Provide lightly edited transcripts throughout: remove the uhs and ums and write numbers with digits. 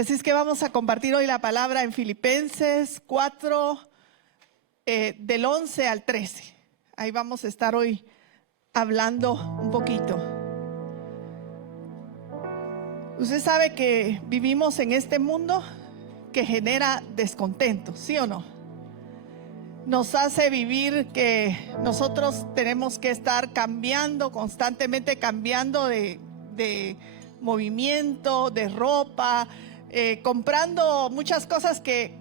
Así es que vamos a compartir hoy la palabra en Filipenses 4, del 11 al 13. Ahí vamos a estar hoy hablando un poquito. Usted sabe que vivimos en este mundo que genera descontento, ¿sí o no? Nos hace vivir que nosotros tenemos que estar cambiando, constantemente cambiando de movimiento, de ropa, comprando muchas cosas que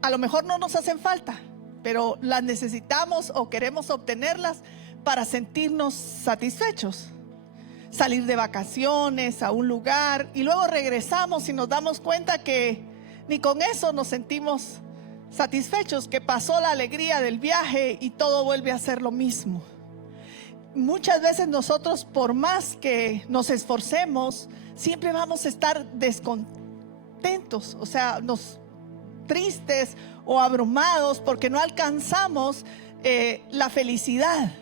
a lo mejor no nos hacen falta, pero las necesitamos o queremos obtenerlas para sentirnos satisfechos. Salir de vacaciones a un lugar y luego regresamos y nos damos cuenta que ni con eso nos sentimos satisfechos, que pasó la alegría del viaje y todo vuelve a ser lo mismo. Muchas veces nosotros, por más que nos esforcemos, siempre vamos a estar descontentos, o sea, tristes o abrumados porque no alcanzamos la felicidad.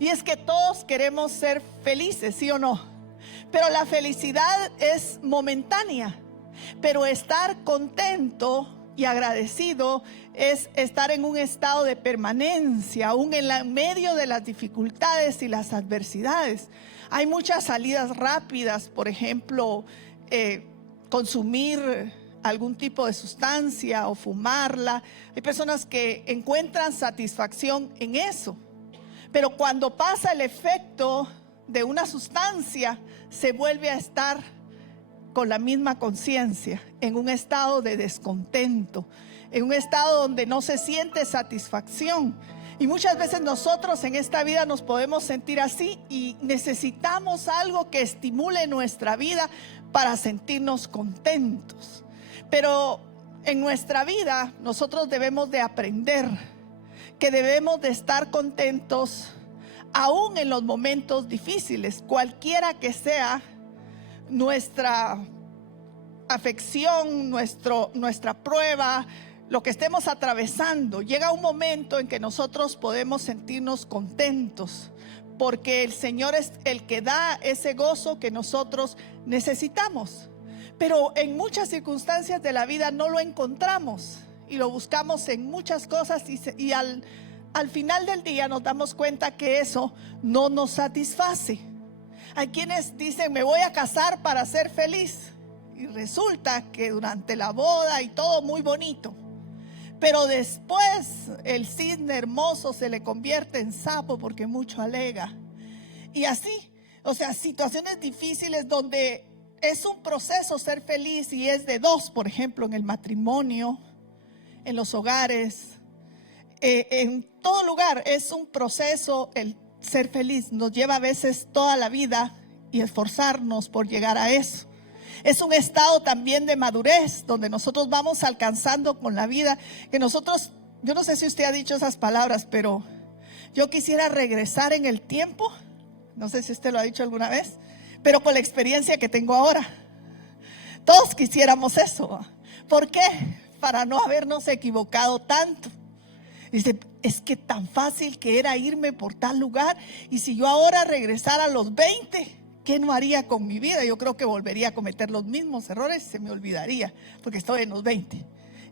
Y es que todos queremos ser felices, ¿sí o no? Pero la felicidad es momentánea. Pero estar contento y agradecido es estar en un estado de permanencia, aún en medio de las dificultades y las adversidades. Hay muchas salidas rápidas, por ejemplo, consumir algún tipo de sustancia o fumarla. Hay personas que encuentran satisfacción en eso. Pero cuando pasa el efecto de una sustancia, se vuelve a estar con la misma conciencia, en un estado de descontento, en un estado donde no se siente satisfacción. Y muchas veces nosotros en esta vida nos podemos sentir así y necesitamos algo que estimule nuestra vida para sentirnos contentos. Pero en nuestra vida nosotros debemos de aprender que debemos de estar contentos aún en los momentos difíciles, cualquiera que sea nuestra afección, nuestra prueba, lo que estemos atravesando. Llega un momento en que nosotros podemos sentirnos contentos, porque el Señor es el que da ese gozo que nosotros necesitamos. Pero en muchas circunstancias de la vida no lo encontramos y lo buscamos en muchas cosas y al final del día nos damos cuenta que eso no nos satisface. Hay quienes dicen: me voy a casar para ser feliz, y resulta que durante la boda y todo muy bonito, pero después el cisne hermoso se le convierte en sapo porque mucho alega. Y así, o sea, situaciones difíciles donde es un proceso ser feliz y es de dos, por ejemplo, en el matrimonio, en los hogares, en todo lugar es un proceso el ser feliz. Nos lleva a veces toda la vida y esforzarnos por llegar a eso. Es un estado también de madurez donde nosotros vamos alcanzando con la vida, que nosotros, yo no sé si usted ha dicho esas palabras, pero yo quisiera regresar en el tiempo, no sé si usted lo ha dicho alguna vez, pero con la experiencia que tengo ahora. Todos quisiéramos eso. ¿Por qué? Para no habernos equivocado tanto. Dice: es que tan fácil que era irme por tal lugar, y si yo ahora regresara a los 20, ¿qué no haría con mi vida? Yo creo que volvería a cometer los mismos errores, se me olvidaría, porque estoy en los 20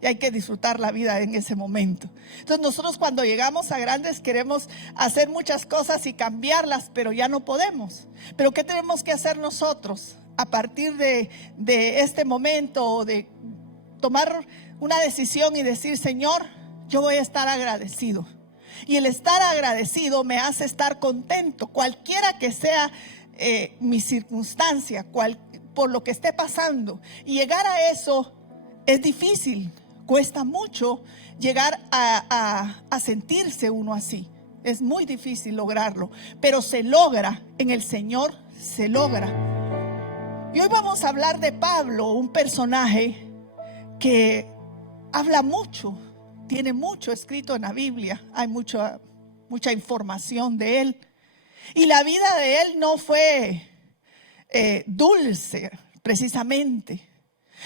y hay que disfrutar la vida en ese momento. Entonces nosotros cuando llegamos a grandes queremos hacer muchas cosas y cambiarlas, pero ya no podemos. Pero ¿qué tenemos que hacer nosotros a partir de este momento, de tomar una decisión y decir: Señor, yo voy a estar agradecido? Y el estar agradecido me hace estar contento, cualquiera que sea mi circunstancia, por lo que esté pasando. Y llegar a eso es difícil, cuesta mucho llegar a sentirse uno así. Es muy difícil lograrlo, pero se logra, en el Señor se logra. Y hoy vamos a hablar de Pablo, un personaje que habla mucho, tiene mucho escrito en la Biblia, hay mucha información de él. Y la vida de él no fue dulce, precisamente,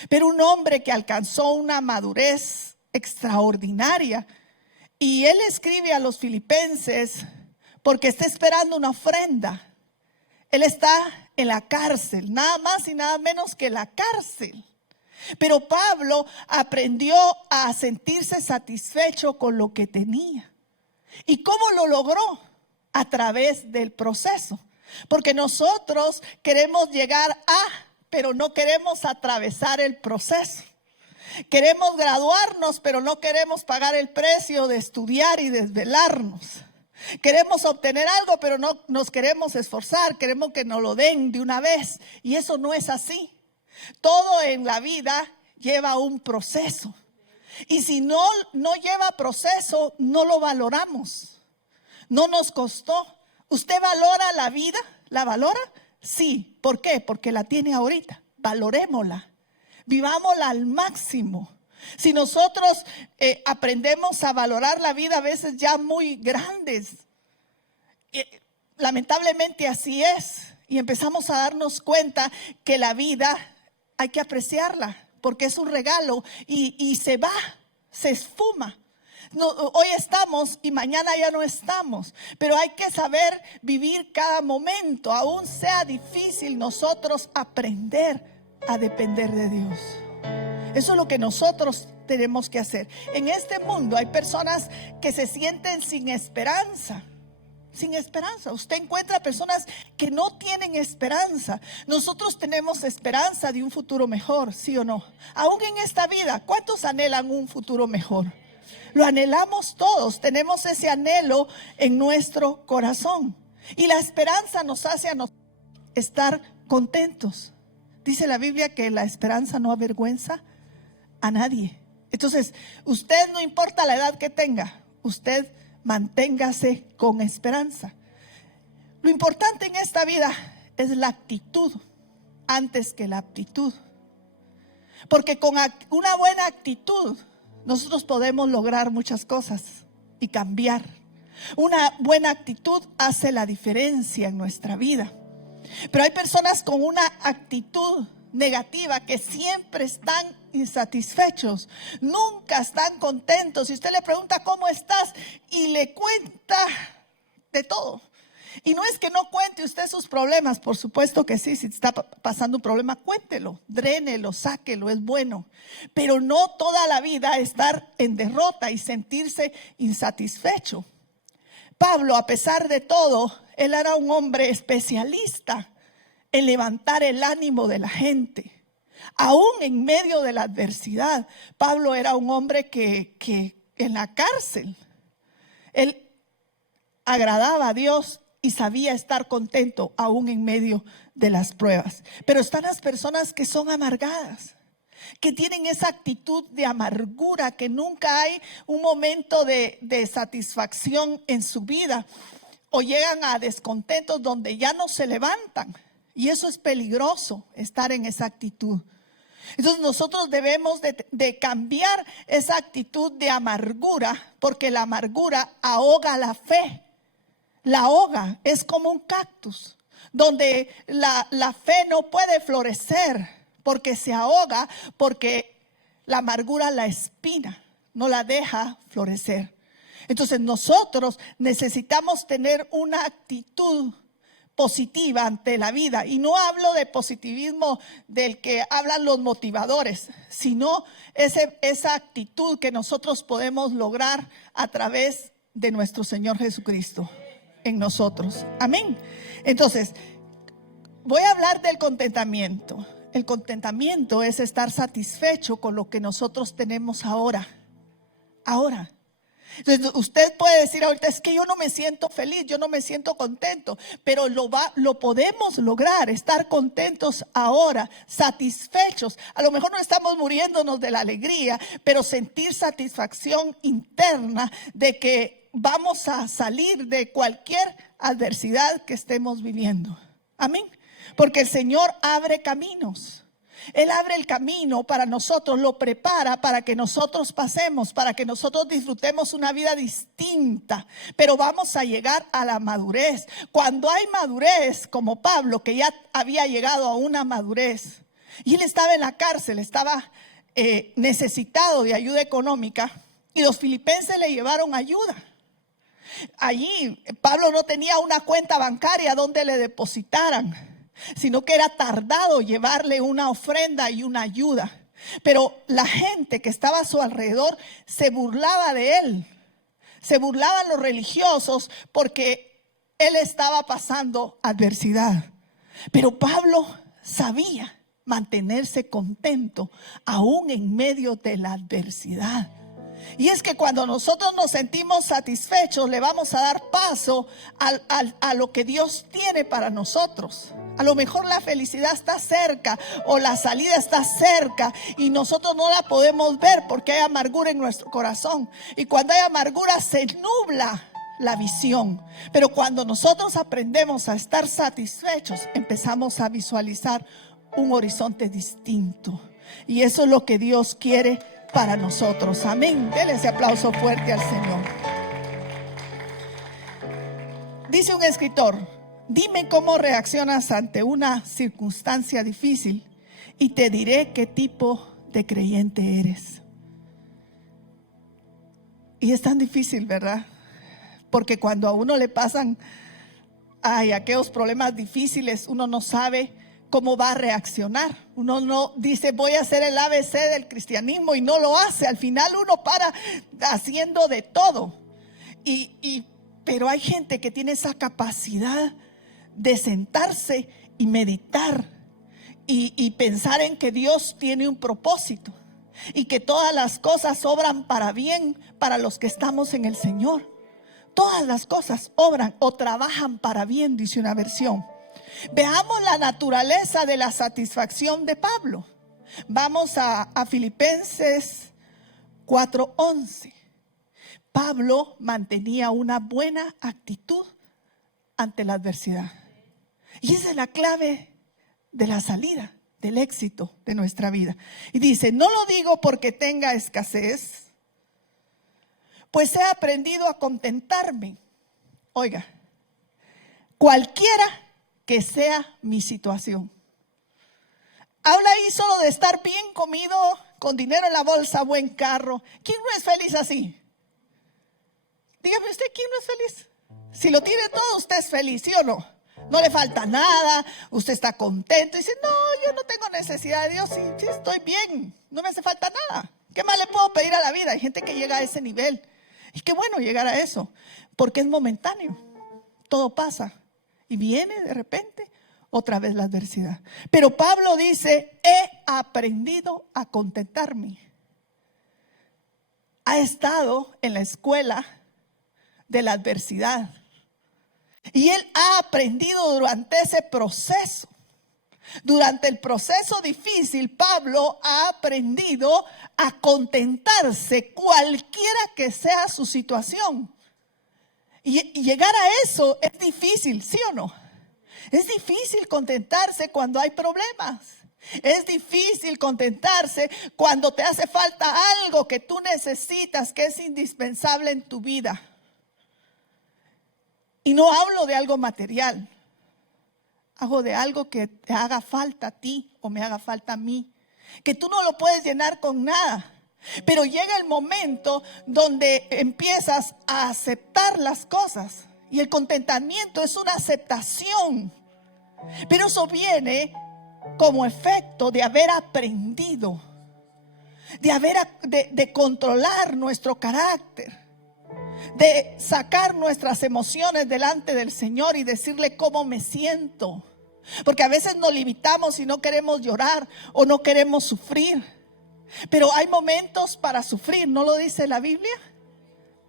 pero un hombre que alcanzó una madurez extraordinaria. Y él escribe a los filipenses porque está esperando una ofrenda. Él está en la cárcel, nada más y nada menos que la cárcel. Pero Pablo aprendió a sentirse satisfecho con lo que tenía. ¿Y cómo lo logró? A través del proceso. Porque nosotros queremos llegar a, pero no queremos atravesar el proceso. Queremos graduarnos, pero no queremos pagar el precio de estudiar y desvelarnos. Queremos obtener algo, pero no nos queremos esforzar. Queremos que nos lo den de una vez. Y eso no es así. Todo en la vida lleva un proceso. Y si no lleva proceso, no lo valoramos. No nos costó. ¿Usted valora la vida? ¿La valora? Sí. ¿Por qué? Porque la tiene ahorita. Valorémosla. Vivámosla al máximo. Si nosotros aprendemos a valorar la vida a veces ya muy grandes, lamentablemente así es. Y empezamos a darnos cuenta que la vida hay que apreciarla porque es un regalo y se va, se esfuma. No, hoy estamos y mañana ya no estamos, pero hay que saber vivir cada momento, aún sea difícil, nosotros aprender a depender de Dios. Eso es lo que nosotros tenemos que hacer. En este mundo hay personas que se sienten sin esperanza. Sin esperanza. Usted encuentra personas que no tienen esperanza. Nosotros tenemos esperanza de un futuro mejor, ¿sí o no? Aún en esta vida, ¿cuántos anhelan un futuro mejor? Lo anhelamos todos, tenemos ese anhelo en nuestro corazón. Y la esperanza nos hace a nosotros estar contentos. Dice la Biblia que la esperanza no avergüenza a nadie. Entonces, usted no importa la edad que tenga, usted manténgase con esperanza. Lo importante en esta vida es la actitud antes que la aptitud. Porque con una buena actitud nosotros podemos lograr muchas cosas y cambiar. Una buena actitud hace la diferencia en nuestra vida. Pero hay personas con una actitud negativa que siempre están insatisfechos, nunca están contentos. Si usted le pregunta cómo estás y le cuenta de todo, y no es que no cuente usted sus problemas, por supuesto que sí, si está pasando un problema, cuéntelo, drénelo, sáquelo, es bueno, pero no toda la vida estar en derrota y sentirse insatisfecho. Pablo, a pesar de todo, él era un hombre especialista en levantar el ánimo de la gente. Aún en medio de la adversidad, Pablo era un hombre que en la cárcel, él agradaba a Dios y sabía estar contento aún en medio de las pruebas. Pero están las personas que son amargadas, que tienen esa actitud de amargura, que nunca hay un momento de satisfacción en su vida, o llegan a descontentos donde ya no se levantan. Y eso es peligroso, estar en esa actitud. Entonces nosotros debemos de cambiar esa actitud de amargura, porque la amargura ahoga la fe. La ahoga, es como un cactus, donde la fe no puede florecer, porque se ahoga, porque la amargura la espina, no la deja florecer. Entonces nosotros necesitamos tener una actitud positiva ante la vida. Y no hablo de positivismo del que hablan los motivadores, sino esa actitud que nosotros podemos lograr a través de nuestro Señor Jesucristo en nosotros. Amén. Entonces, voy a hablar del contentamiento. El contentamiento es estar satisfecho con lo que nosotros tenemos ahora. Ahora. Entonces, usted puede decir ahorita, es que yo no me siento feliz, yo no me siento contento, pero lo podemos lograr, estar contentos ahora, satisfechos. A lo mejor no estamos muriéndonos de la alegría, pero sentir satisfacción interna de que vamos a salir de cualquier adversidad que estemos viviendo. Amén. Porque el Señor abre caminos. Él abre el camino para nosotros, lo prepara para que nosotros pasemos, para que nosotros disfrutemos una vida distinta. Pero vamos a llegar a la madurez. Cuando hay madurez, como Pablo, que ya había llegado a una madurez, y él estaba en la cárcel, estaba necesitado de ayuda económica, y los filipenses le llevaron ayuda. Allí Pablo no tenía una cuenta bancaria donde le depositaran, sino que era tardado llevarle una ofrenda y una ayuda. Pero la gente que estaba a su alrededor se burlaba de él. Se burlaban los religiosos porque él estaba pasando adversidad. Pero Pablo sabía mantenerse contento aún en medio de la adversidad. Y es que cuando nosotros nos sentimos satisfechos, le vamos a dar paso a lo que Dios tiene para nosotros. A lo mejor la felicidad está cerca o la salida está cerca y nosotros no la podemos ver porque hay amargura en nuestro corazón. Y cuando hay amargura se nubla la visión. Pero cuando nosotros aprendemos a estar satisfechos, empezamos a visualizar un horizonte distinto. Y eso es lo que Dios quiere para nosotros. Amén. Denle ese aplauso fuerte al Señor. Dice un escritor: dime cómo reaccionas ante una circunstancia difícil y te diré qué tipo de creyente eres. Y es tan difícil, ¿verdad? Porque cuando a uno le pasan aquellos problemas difíciles, uno no sabe cómo va a reaccionar. Uno no dice voy a hacer el ABC del cristianismo y no lo hace. Al final uno para haciendo de todo. Pero hay gente que tiene esa capacidad de sentarse y meditar y pensar en que Dios tiene un propósito y que todas las cosas obran para bien para los que estamos en el Señor. Todas las cosas obran o trabajan para bien, dice una versión. Veamos la naturaleza de la satisfacción de Pablo. Vamos a Filipenses 4:11. Pablo mantenía una buena actitud ante la adversidad. Y esa es la clave de la salida, del éxito de nuestra vida. Y dice: no lo digo porque tenga escasez, pues he aprendido a contentarme. Oiga, cualquiera que sea mi situación. Habla ahí solo de estar bien comido, con dinero en la bolsa, buen carro. ¿Quién no es feliz así? Dígame usted, ¿quién no es feliz? Si lo tiene todo, usted es feliz, ¿sí o no? No le falta nada, usted está contento y dice: no, yo no tengo necesidad de Dios, sí, estoy bien, no me hace falta nada. ¿Qué más le puedo pedir a la vida? Hay gente que llega a ese nivel. Y qué bueno llegar a eso, porque es momentáneo. Todo pasa y viene de repente otra vez la adversidad. Pero Pablo dice: he aprendido a contentarme. Ha estado en la escuela de la adversidad y él ha aprendido durante ese proceso. Durante el proceso difícil, Pablo ha aprendido a contentarse cualquiera que sea su situación. Y llegar a eso es difícil, ¿sí o no? Es difícil contentarse cuando hay problemas. Es difícil contentarse cuando te hace falta algo que tú necesitas, que es indispensable en tu vida. Y no hablo de algo material. Hablo de algo que te haga falta a ti o me haga falta a mí. Que tú no lo puedes llenar con nada. Pero llega el momento donde empiezas a aceptar las cosas. Y el contentamiento es una aceptación. Pero eso viene como efecto de haber aprendido. De controlar nuestro carácter. De sacar nuestras emociones delante del Señor y decirle cómo me siento. Porque a veces nos limitamos y no queremos llorar o no queremos sufrir. Pero hay momentos para sufrir, ¿no lo dice la Biblia?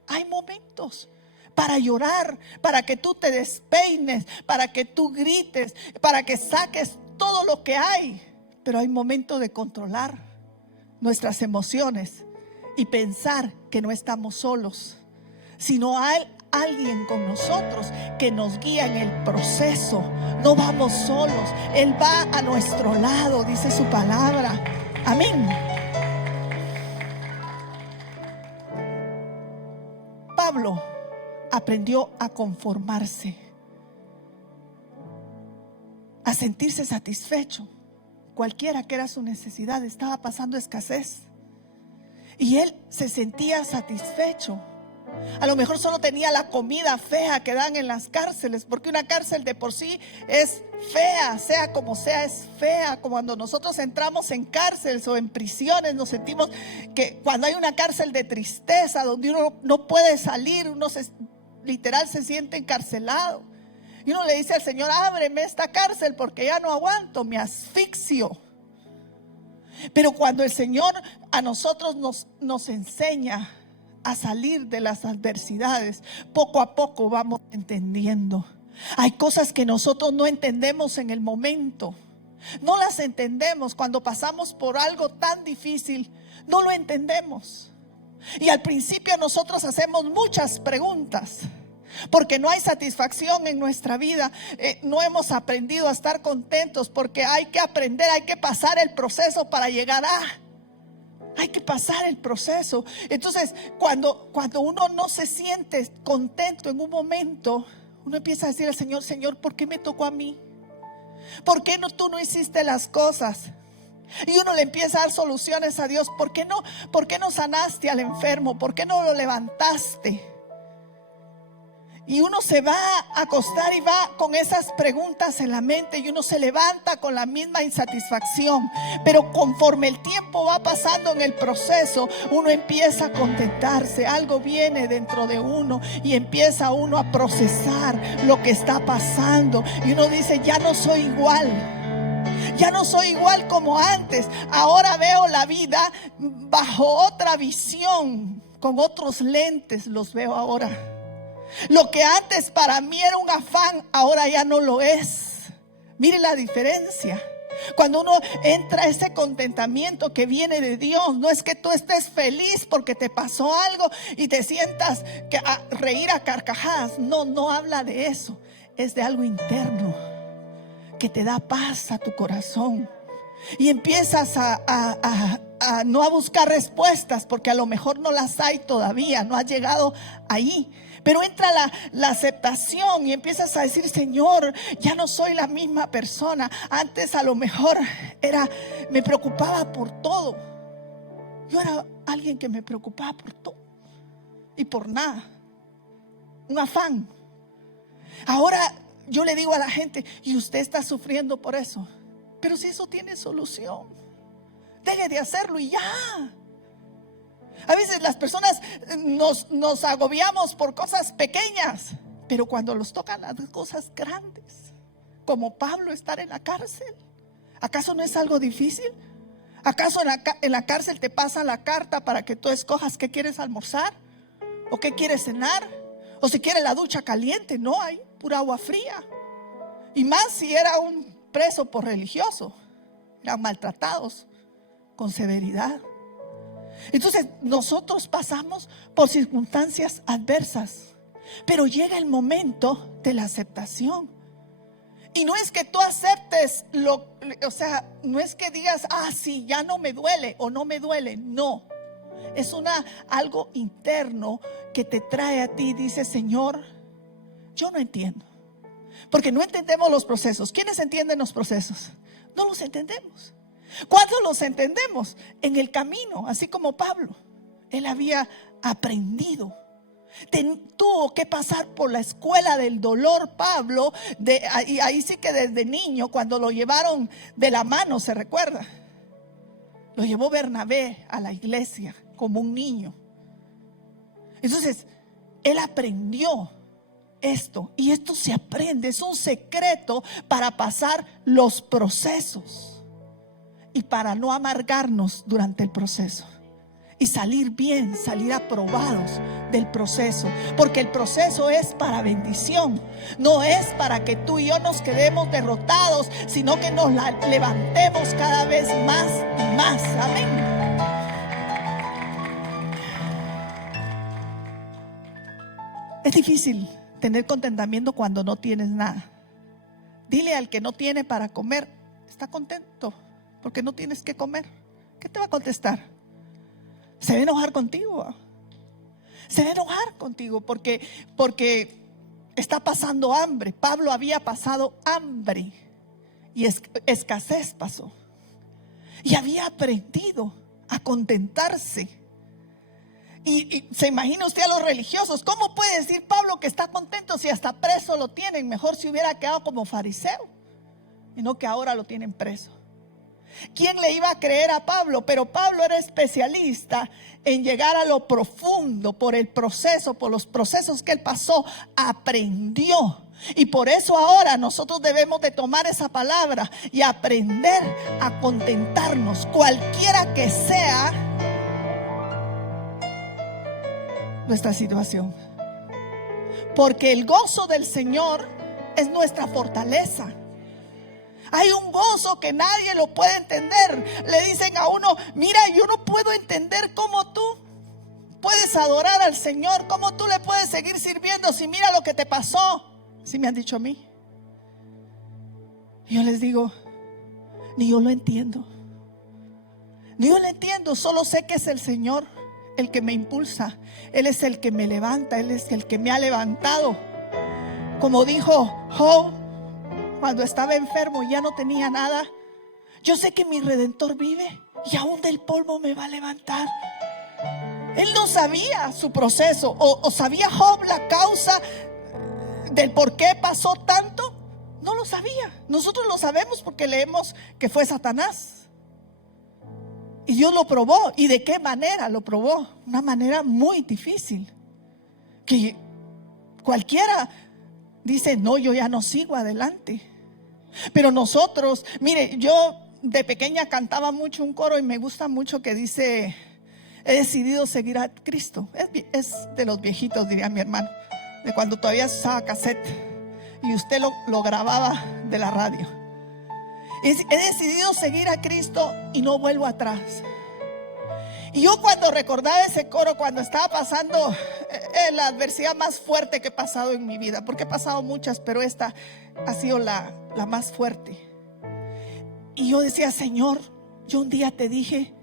Hay momentos para llorar, para que tú te despeines, para que tú grites, para que saques todo lo que hay. Pero hay momentos de controlar nuestras emociones y pensar que no estamos solos, sino hay alguien con nosotros que nos guía en el proceso. No vamos solos, Él va a nuestro lado, dice su palabra. Amén. Pablo aprendió a conformarse, a sentirse satisfecho. Cualquiera que era su necesidad, estaba pasando escasez y él se sentía satisfecho. A lo mejor solo tenía la comida fea que dan en las cárceles, porque una cárcel de por sí es fea, sea como sea, es fea. Como cuando nosotros entramos en cárceles o en prisiones, nos sentimos que cuando hay una cárcel de tristeza, donde uno no puede salir, literal se siente encarcelado. Y uno le dice al Señor: ábreme esta cárcel porque ya no aguanto, me asfixio. Pero cuando el Señor a nosotros nos enseña a salir de las adversidades, poco a poco vamos entendiendo. Hay cosas que nosotros no entendemos en el momento. No las entendemos cuando pasamos por algo tan difícil. No lo entendemos. Y al principio nosotros hacemos muchas preguntas, porque no hay satisfacción en nuestra vida. No hemos aprendido a estar contentos, porque hay que aprender, hay que pasar el proceso para llegar a... Hay que pasar el proceso. Entonces, cuando uno no se siente contento en un momento, uno empieza a decir al Señor: Señor, ¿por qué me tocó a mí? ¿Por qué tú no hiciste las cosas? Y uno le empieza a dar soluciones a Dios. ¿Por qué no sanaste al enfermo? ¿Por qué no lo levantaste? Y uno se va a acostar y va con esas preguntas en la mente, y uno se levanta con la misma insatisfacción. Pero conforme el tiempo va pasando en el proceso, uno empieza a contentarse. Algo viene dentro de uno y empieza uno a procesar lo que está pasando. Y uno dice: ya no soy igual. Ya no soy igual como antes. Ahora veo la vida bajo otra visión, con otros lentes los veo ahora. Lo que antes para mí era un afán, ahora ya no lo es. Mire la diferencia. Cuando uno entra a ese contentamiento que viene de Dios, no es que tú estés feliz porque te pasó algo y te sientas a reír a carcajadas. No habla de eso. Es de algo interno que te da paz a tu corazón. Y empiezas no a buscar respuestas, porque a lo mejor no las hay todavía, no has llegado ahí. Pero entra la aceptación y empiezas a decir: Señor, ya no soy la misma persona. Antes a lo mejor me preocupaba por todo. Yo era alguien que me preocupaba por todo y por nada. Un afán. Ahora yo le digo a la gente: ¿y usted está sufriendo por eso? Pero si eso tiene solución, deje de hacerlo y ya. A veces las personas nos agobiamos por cosas pequeñas, pero cuando los tocan las cosas grandes, como Pablo estar en la cárcel, ¿acaso no es algo difícil? ¿Acaso en la cárcel te pasa la carta para que tú escojas qué quieres almorzar o qué quieres cenar, o si quieres la ducha caliente? No, hay pura agua fría. Y más si era un preso por religioso, eran maltratados con severidad. Entonces nosotros pasamos por circunstancias adversas, pero llega el momento de la aceptación. Y no es que tú aceptes no es que digas: sí, ya no me duele o no me duele. No, es algo interno que te trae a ti y dice: Señor, yo no entiendo. Porque no entendemos los procesos. ¿Quiénes entienden los procesos? No los entendemos. ¿Cuándo los entendemos? En el camino, así como Pablo. Él había aprendido. Tuvo que pasar por la escuela del dolor, Pablo. Y ahí sí que desde niño, cuando lo llevaron de la mano, ¿se recuerda? Lo llevó Bernabé a la iglesia como un niño. Entonces, él aprendió esto. Y esto se aprende. Es un secreto para pasar los procesos y para no amargarnos durante el proceso, y salir bien, salir aprobados del proceso, porque el proceso es para bendición. No es para que tú y yo nos quedemos derrotados, sino que nos levantemos cada vez más y más. Amén. Es difícil tener contentamiento cuando no tienes nada. Dile al que no tiene para comer: ¿está contento porque no tienes que comer? ¿Qué te va a contestar? Se va a enojar contigo. Se va a enojar contigo porque está pasando hambre. Pablo había pasado hambre y escasez pasó. Y había aprendido a contentarse. Y se imagina usted a los religiosos. ¿Cómo puede decir Pablo que está contento si hasta preso lo tienen? Mejor si hubiera quedado como fariseo y no que ahora lo tienen preso. ¿Quién le iba a creer a Pablo? Pero Pablo era especialista en llegar a lo profundo por el proceso, por los procesos que él pasó, aprendió. Y por eso ahora nosotros debemos de tomar esa palabra y aprender a contentarnos, cualquiera que sea nuestra situación. Porque el gozo del Señor es nuestra fortaleza. Hay un gozo que nadie lo puede entender. Le dicen a uno: mira, yo no puedo entender cómo tú puedes adorar al Señor, cómo tú le puedes seguir sirviendo si mira lo que te pasó. Sí me han dicho a mí. Y yo les digo: ni yo lo entiendo. Ni yo lo entiendo, solo sé que es el Señor el que me impulsa. Él es el que me levanta, Él es el que me ha levantado. Como dijo Job cuando estaba enfermo y ya no tenía nada: yo sé que mi Redentor vive y aún del polvo me va a levantar. Él no sabía su proceso, o sabía Job la causa del por qué pasó tanto. No lo sabía. Nosotros lo sabemos porque leemos que fue Satanás. Y Dios lo probó. ¿Y de qué manera lo probó? Una manera muy difícil, que cualquiera dice: no, yo ya no sigo adelante. Pero nosotros, mire, yo de pequeña cantaba mucho un coro y me gusta mucho que dice: he decidido seguir a Cristo. Es de los viejitos, diría mi hermano, de cuando todavía se usaba cassette y usted lo grababa de la radio. He decidido seguir a Cristo y no vuelvo atrás. Y yo cuando recordaba ese coro, cuando estaba pasando la adversidad más fuerte que he pasado en mi vida, porque he pasado muchas, pero esta ha sido la más fuerte. Y yo decía: Señor, yo un día te dije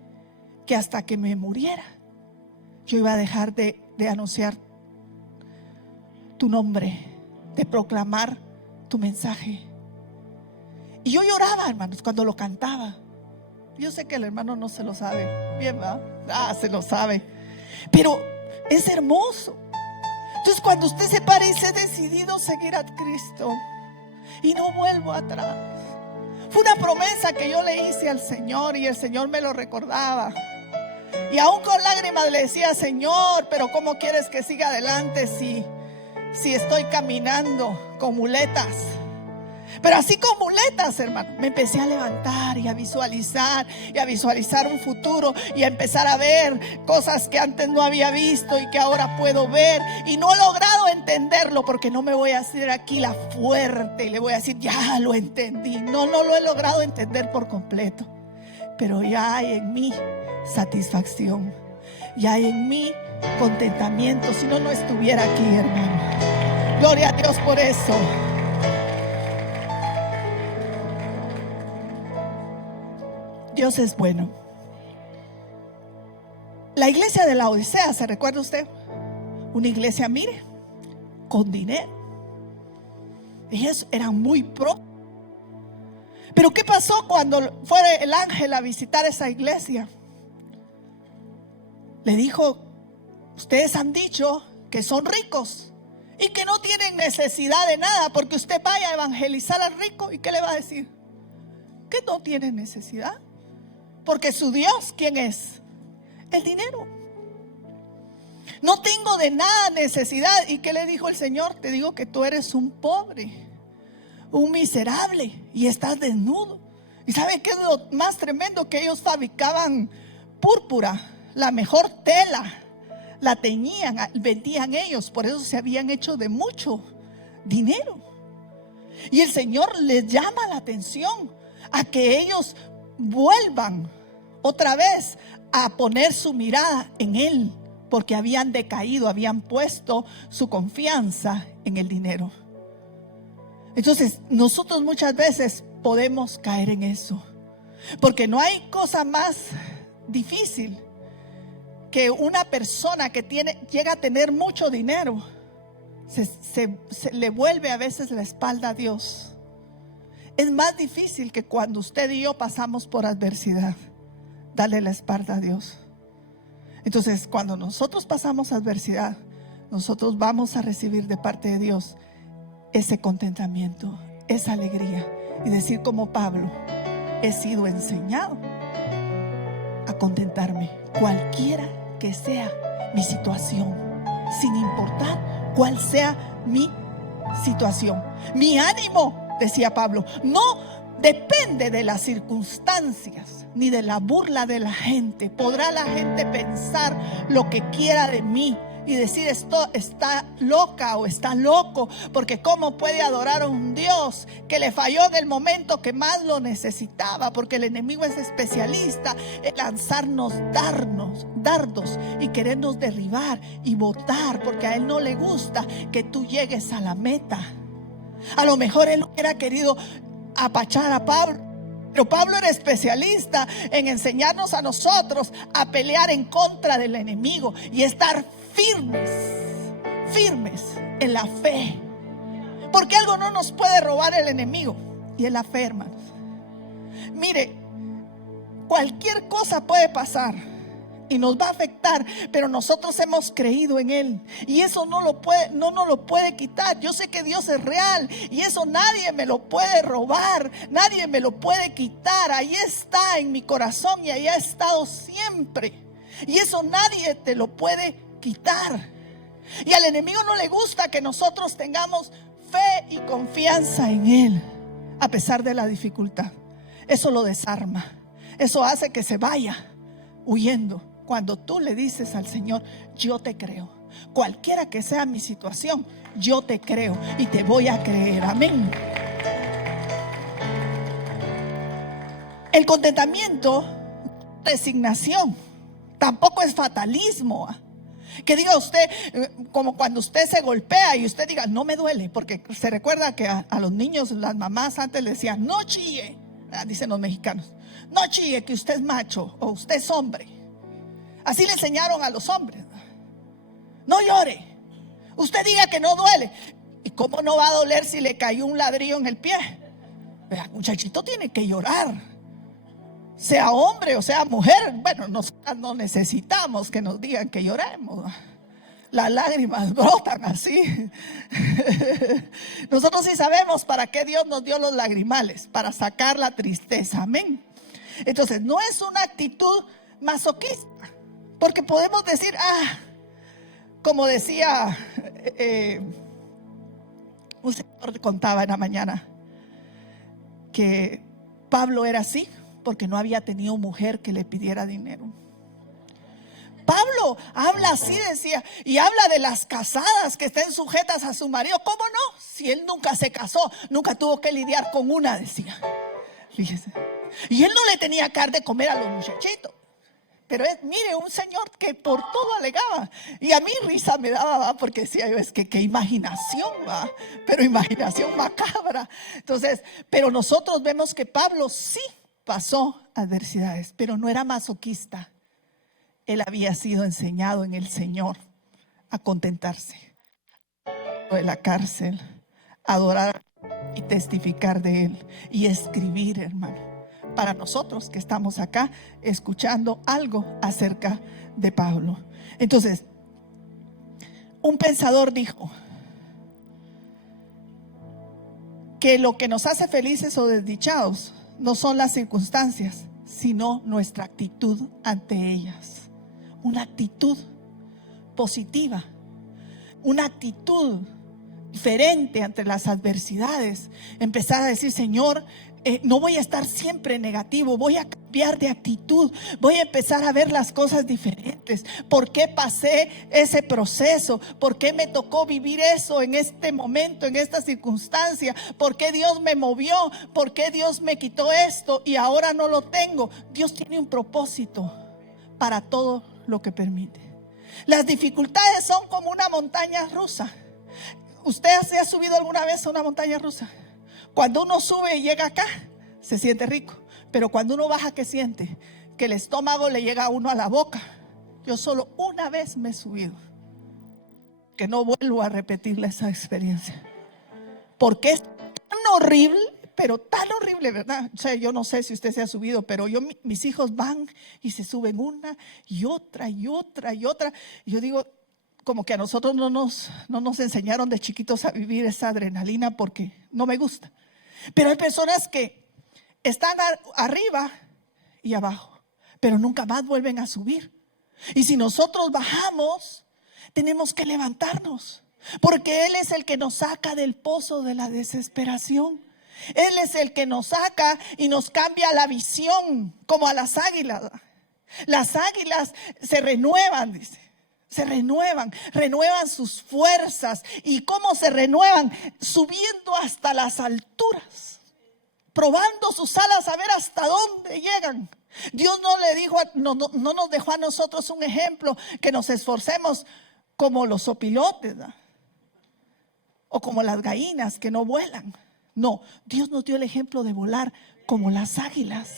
que hasta que me muriera yo iba a dejar de anunciar tu nombre, de proclamar tu mensaje. Y yo lloraba, hermanos, cuando lo cantaba. Yo sé que el hermano no se lo sabe bien, ¿verdad? Se lo sabe. Pero es hermoso. Entonces cuando usted se para y dice: he decidido seguir a Cristo y no vuelvo atrás. Fue una promesa que yo le hice al Señor y el Señor me lo recordaba. Y aún con lágrimas le decía: Señor, pero ¿cómo quieres que siga adelante si estoy caminando con muletas? Pero así con muletas, hermano, me empecé a levantar y a visualizar un futuro y a empezar a ver cosas que antes no había visto y que ahora puedo ver. Y no he logrado entenderlo, porque no me voy a hacer aquí la fuerte y le voy a decir: ya lo entendí. No lo he logrado entender por completo, pero ya hay en mí satisfacción, ya hay en mí contentamiento. Si no, no estuviera aquí, hermano. Gloria a Dios por eso. Dios es bueno. La iglesia de la Odisea, ¿se recuerda usted? Una iglesia, mire, con dinero. Ellos eran muy pro. Pero ¿qué pasó cuando fue el ángel a visitar esa iglesia? Le dijo: ustedes han dicho que son ricos y que no tienen necesidad de nada, porque usted vaya a evangelizar al rico. ¿Y qué le va a decir? Que no tiene necesidad, porque su Dios, ¿quién es? El dinero. No tengo de nada necesidad. ¿Y qué le dijo el Señor? Te digo que tú eres un pobre, un miserable, y estás desnudo. ¿Y sabe qué es lo más tremendo? Que ellos fabricaban púrpura, la mejor tela, la teñían, vendían ellos. Por eso se habían hecho de mucho dinero. Y el Señor les llama la atención a que ellos vuelvan otra vez a poner su mirada en Él, porque habían decaído, habían puesto su confianza en el dinero. Entonces nosotros muchas veces podemos caer en eso, porque no hay cosa más difícil que una persona que llega a tener mucho dinero se le vuelve a veces la espalda a Dios. Es más difícil que cuando usted y yo pasamos por adversidad, darle la espalda a Dios. Entonces, cuando nosotros pasamos adversidad, nosotros vamos a recibir de parte de Dios ese contentamiento, esa alegría, y decir como Pablo: he sido enseñado a contentarme, cualquiera que sea mi situación, sin importar cuál sea mi situación. Mi ánimo, decía Pablo, no depende de las circunstancias ni de la burla de la gente. Podrá la gente pensar lo que quiera de mí y decir: esto está loca o está loco, porque cómo puede adorar a un Dios que le falló en el momento que más lo necesitaba, porque el enemigo es especialista en lanzarnos dardos y querernos derribar y botar, porque a él no le gusta que tú llegues a la meta. A lo mejor él hubiera querido apachar a Pablo, pero Pablo era especialista en enseñarnos a nosotros a pelear en contra del enemigo y estar firmes en la fe, porque algo no nos puede robar el enemigo, y es la fe, hermanos. Mire, cualquier cosa puede pasar y nos va a afectar, pero nosotros hemos creído en él, y eso no nos lo puede quitar. Yo sé que Dios es real, y eso nadie me lo puede robar, nadie me lo puede quitar. Ahí está en mi corazón y ahí ha estado siempre, y eso nadie te lo puede quitar. Y al enemigo no le gusta que nosotros tengamos fe y confianza en él a pesar de la dificultad. Eso lo desarma, eso hace que se vaya huyendo. Cuando tú le dices al Señor: yo te creo, cualquiera que sea mi situación, yo te creo y te voy a creer. Amén. El contentamiento, resignación, tampoco es fatalismo. Que diga usted, como cuando usted se golpea y usted diga: no me duele, porque se recuerda que a los niños, las mamás antes le decían: no chille, dicen los mexicanos, no chille, que usted es macho o usted es hombre. Así le enseñaron a los hombres: no llore, usted diga que no duele. ¿Y cómo no va a doler si le cayó un ladrillo en el pie? El muchachito tiene que llorar, sea hombre o sea mujer. Bueno, nosotras no necesitamos que nos digan que lloremos, las lágrimas brotan así. Nosotros sí sabemos para qué Dios nos dio los lagrimales: para sacar la tristeza. Amén. Entonces, no es una actitud masoquista, porque podemos decir: como decía un señor, contaba en la mañana que Pablo era así porque no había tenido mujer que le pidiera dinero. Pablo habla así, decía, y habla de las casadas que estén sujetas a su marido. ¿Cómo no? Si él nunca se casó, nunca tuvo que lidiar con una, decía. Fíjese. Y él no le tenía que dar de comer a los muchachitos. Pero mire, un señor que por todo alegaba. Y a mí risa me daba, porque decía yo: es que qué imaginación, ¿va? Pero imaginación macabra. Entonces, pero nosotros vemos que Pablo sí pasó adversidades, pero no era masoquista. Él había sido enseñado en el Señor a contentarse de la cárcel, adorar y testificar de él y escribir, hermano, para nosotros que estamos acá escuchando algo acerca de Pablo. Entonces, un pensador dijo que lo que nos hace felices o desdichados no son las circunstancias, sino nuestra actitud ante ellas. Una actitud positiva, una actitud diferente ante las adversidades. Empezar a decir: Señor, no voy a estar siempre negativo, voy a cambiar de actitud, voy a empezar a ver las cosas diferentes. ¿Por qué pasé ese proceso? ¿Por qué me tocó vivir eso en este momento, en esta circunstancia? ¿Por qué Dios me movió? ¿Por qué Dios me quitó esto y ahora no lo tengo? Dios tiene un propósito para todo lo que permite. Las dificultades son como una montaña rusa. ¿Usted se ha subido alguna vez a una montaña rusa? Cuando uno sube y llega acá, se siente rico. Pero cuando uno baja, ¿qué siente? Que el estómago le llega a uno a la boca. Yo solo una vez me he subido, que no vuelvo a repetirle esa experiencia, porque es tan horrible, pero tan horrible, ¿verdad? O sea, yo no sé si usted se ha subido, pero mis hijos van y se suben una y otra y otra y otra. Y yo digo, como que a nosotros no nos enseñaron de chiquitos a vivir esa adrenalina porque no me gusta. Pero hay personas que están arriba y abajo, pero nunca más vuelven a subir. Y si nosotros bajamos, tenemos que levantarnos, porque Él es el que nos saca del pozo de la desesperación. Él es el que nos saca y nos cambia la visión, como a las águilas. Las águilas se renuevan, dice. Se renuevan sus fuerzas. ¿Y cómo se renuevan? Subiendo hasta las alturas, probando sus alas a ver hasta dónde llegan. Dios no le dijo, no nos dejó a nosotros un ejemplo que nos esforcemos como los opilotes, ¿no? O como las gallinas que no vuelan. No, Dios nos dio el ejemplo de volar como las águilas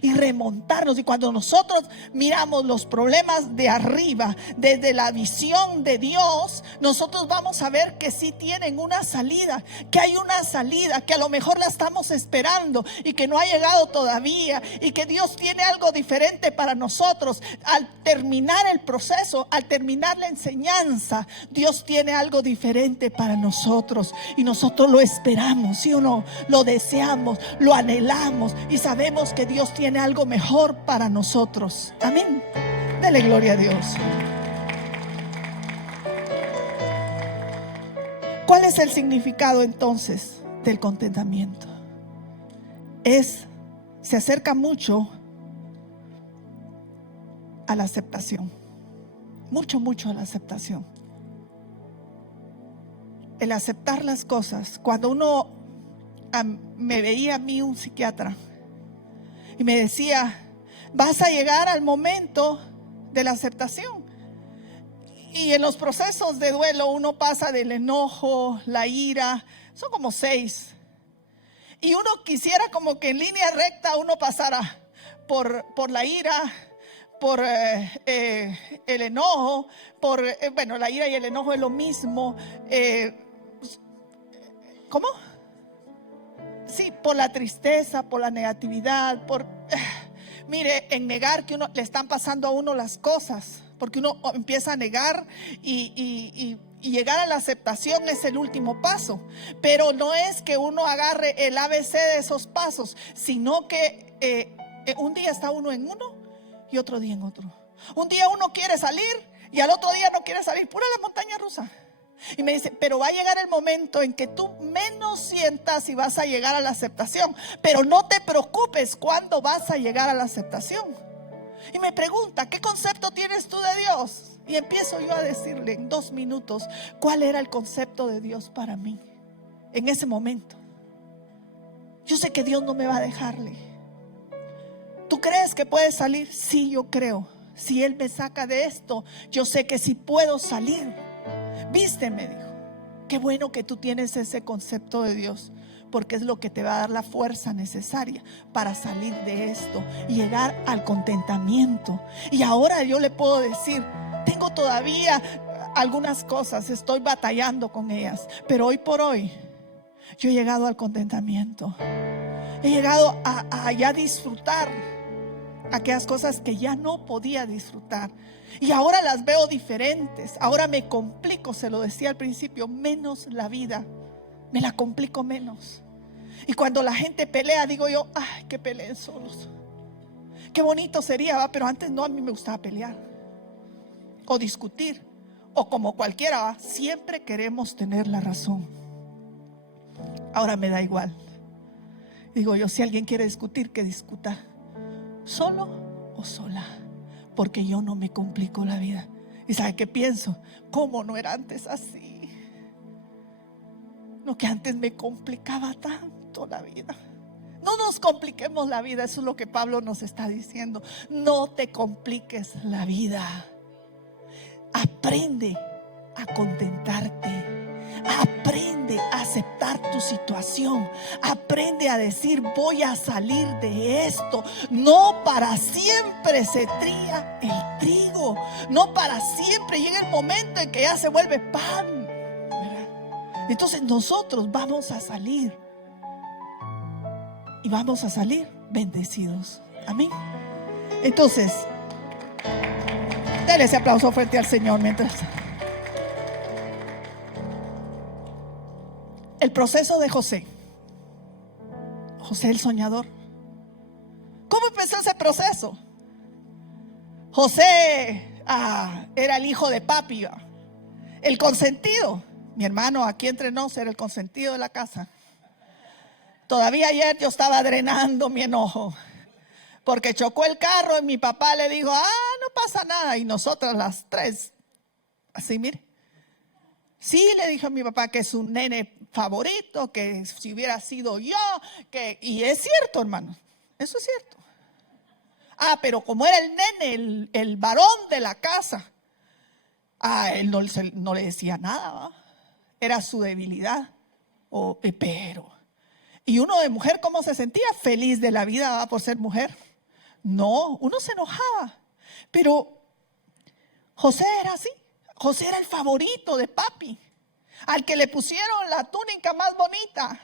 y remontarnos. Y cuando nosotros miramos los problemas de arriba, desde la visión de Dios, nosotros vamos a ver que sí tienen una salida, que hay una salida, que a lo mejor la estamos esperando y que no ha llegado todavía, y que Dios tiene algo diferente para nosotros. Al terminar el proceso, al terminar la enseñanza, Dios tiene algo diferente para nosotros y nosotros lo esperamos, ¿sí o no? Lo deseamos, lo anhelamos y sabemos que Dios tiene algo mejor para nosotros. Amén. Dele gloria a Dios. ¿Cuál es el significado entonces del contentamiento? Se acerca mucho a la aceptación. Mucho a la aceptación. El aceptar las cosas. Cuando me veía a mí un psiquiatra y me decía, vas a llegar al momento de la aceptación. Y en los procesos de duelo uno pasa del enojo, la ira, son como 6. Y uno quisiera como que en línea recta uno pasara por la ira, por el enojo, bueno, la ira y el enojo es lo mismo. ¿Cómo? Sí, por la tristeza, por la negatividad, mire, en negar que le están pasando a uno las cosas, porque uno empieza a negar y llegar a la aceptación es el último paso. Pero no es que uno agarre el ABC de esos pasos, sino que un día está uno en uno y otro día en otro. Un día uno quiere salir y al otro día no quiere salir, pura la montaña rusa. Y me dice, pero va a llegar el momento en que tú menos sientas y vas a llegar a la aceptación. Pero no te preocupes cuando vas a llegar a la aceptación. Y me pregunta, ¿qué concepto tienes tú de Dios? Y empiezo yo a decirle en 2 minutos cuál era el concepto de Dios para mí en ese momento. Yo sé que Dios no me va a dejarle. ¿Tú crees que puedes salir? Sí, yo creo. Si Él me saca de esto, yo sé que sí puedo salir. Viste, me dijo, qué bueno que tú tienes ese concepto de Dios, porque es lo que te va a dar la fuerza necesaria para salir de esto y llegar al contentamiento. Y ahora yo le puedo decir, tengo todavía algunas cosas, estoy batallando con ellas, pero hoy por hoy yo he llegado al contentamiento. He llegado a ya disfrutar aquellas cosas que ya no podía disfrutar. Y ahora las veo diferentes. Ahora me complico, se lo decía al principio, menos la vida. Me la complico menos. Y cuando la gente pelea, digo yo, ay, que peleen solos. Qué bonito sería, ¿va? Pero antes no, a mí me gustaba pelear o discutir. O como cualquiera, ¿va? Siempre queremos tener la razón. Ahora me da igual. Digo yo, si alguien quiere discutir, que discuta solo o sola, porque yo no me complico la vida. ¿Y sabe qué pienso? ¿Cómo no era antes así? No, que antes me complicaba tanto la vida. No nos compliquemos la vida. Eso es lo que Pablo nos está diciendo. No te compliques la vida. Aprende a contentarte. Aprende a aceptar tu situación. Aprende a decir, voy a salir de esto. No para siempre se trilla el trigo. No para siempre. Llega el momento en que ya se vuelve pan, ¿verdad? Entonces nosotros vamos a salir. y vamos a salir bendecidos. Amén. Entonces, denle ese aplauso fuerte al Señor mientras. El proceso de José. José el soñador. ¿Cómo empezó ese proceso? José era el hijo de papi, el consentido. Mi hermano, aquí entre nos, era el consentido de la casa. Todavía ayer yo estaba drenando mi enojo porque chocó el carro y mi papá le dijo, no pasa nada. Y nosotras las tres, así mire. Sí, le dijo a mi papá que es un nene favorito, que si hubiera sido yo, y es cierto, hermano, eso es cierto. Pero como era el nene, el varón de la casa, él no le decía nada, ¿va? Era su debilidad. Pero, y uno de mujer, ¿cómo se sentía? Feliz de la vida, ¿va? Por ser mujer. No, uno se enojaba. Pero José era así. José era el favorito de papi, al que le pusieron la túnica más bonita.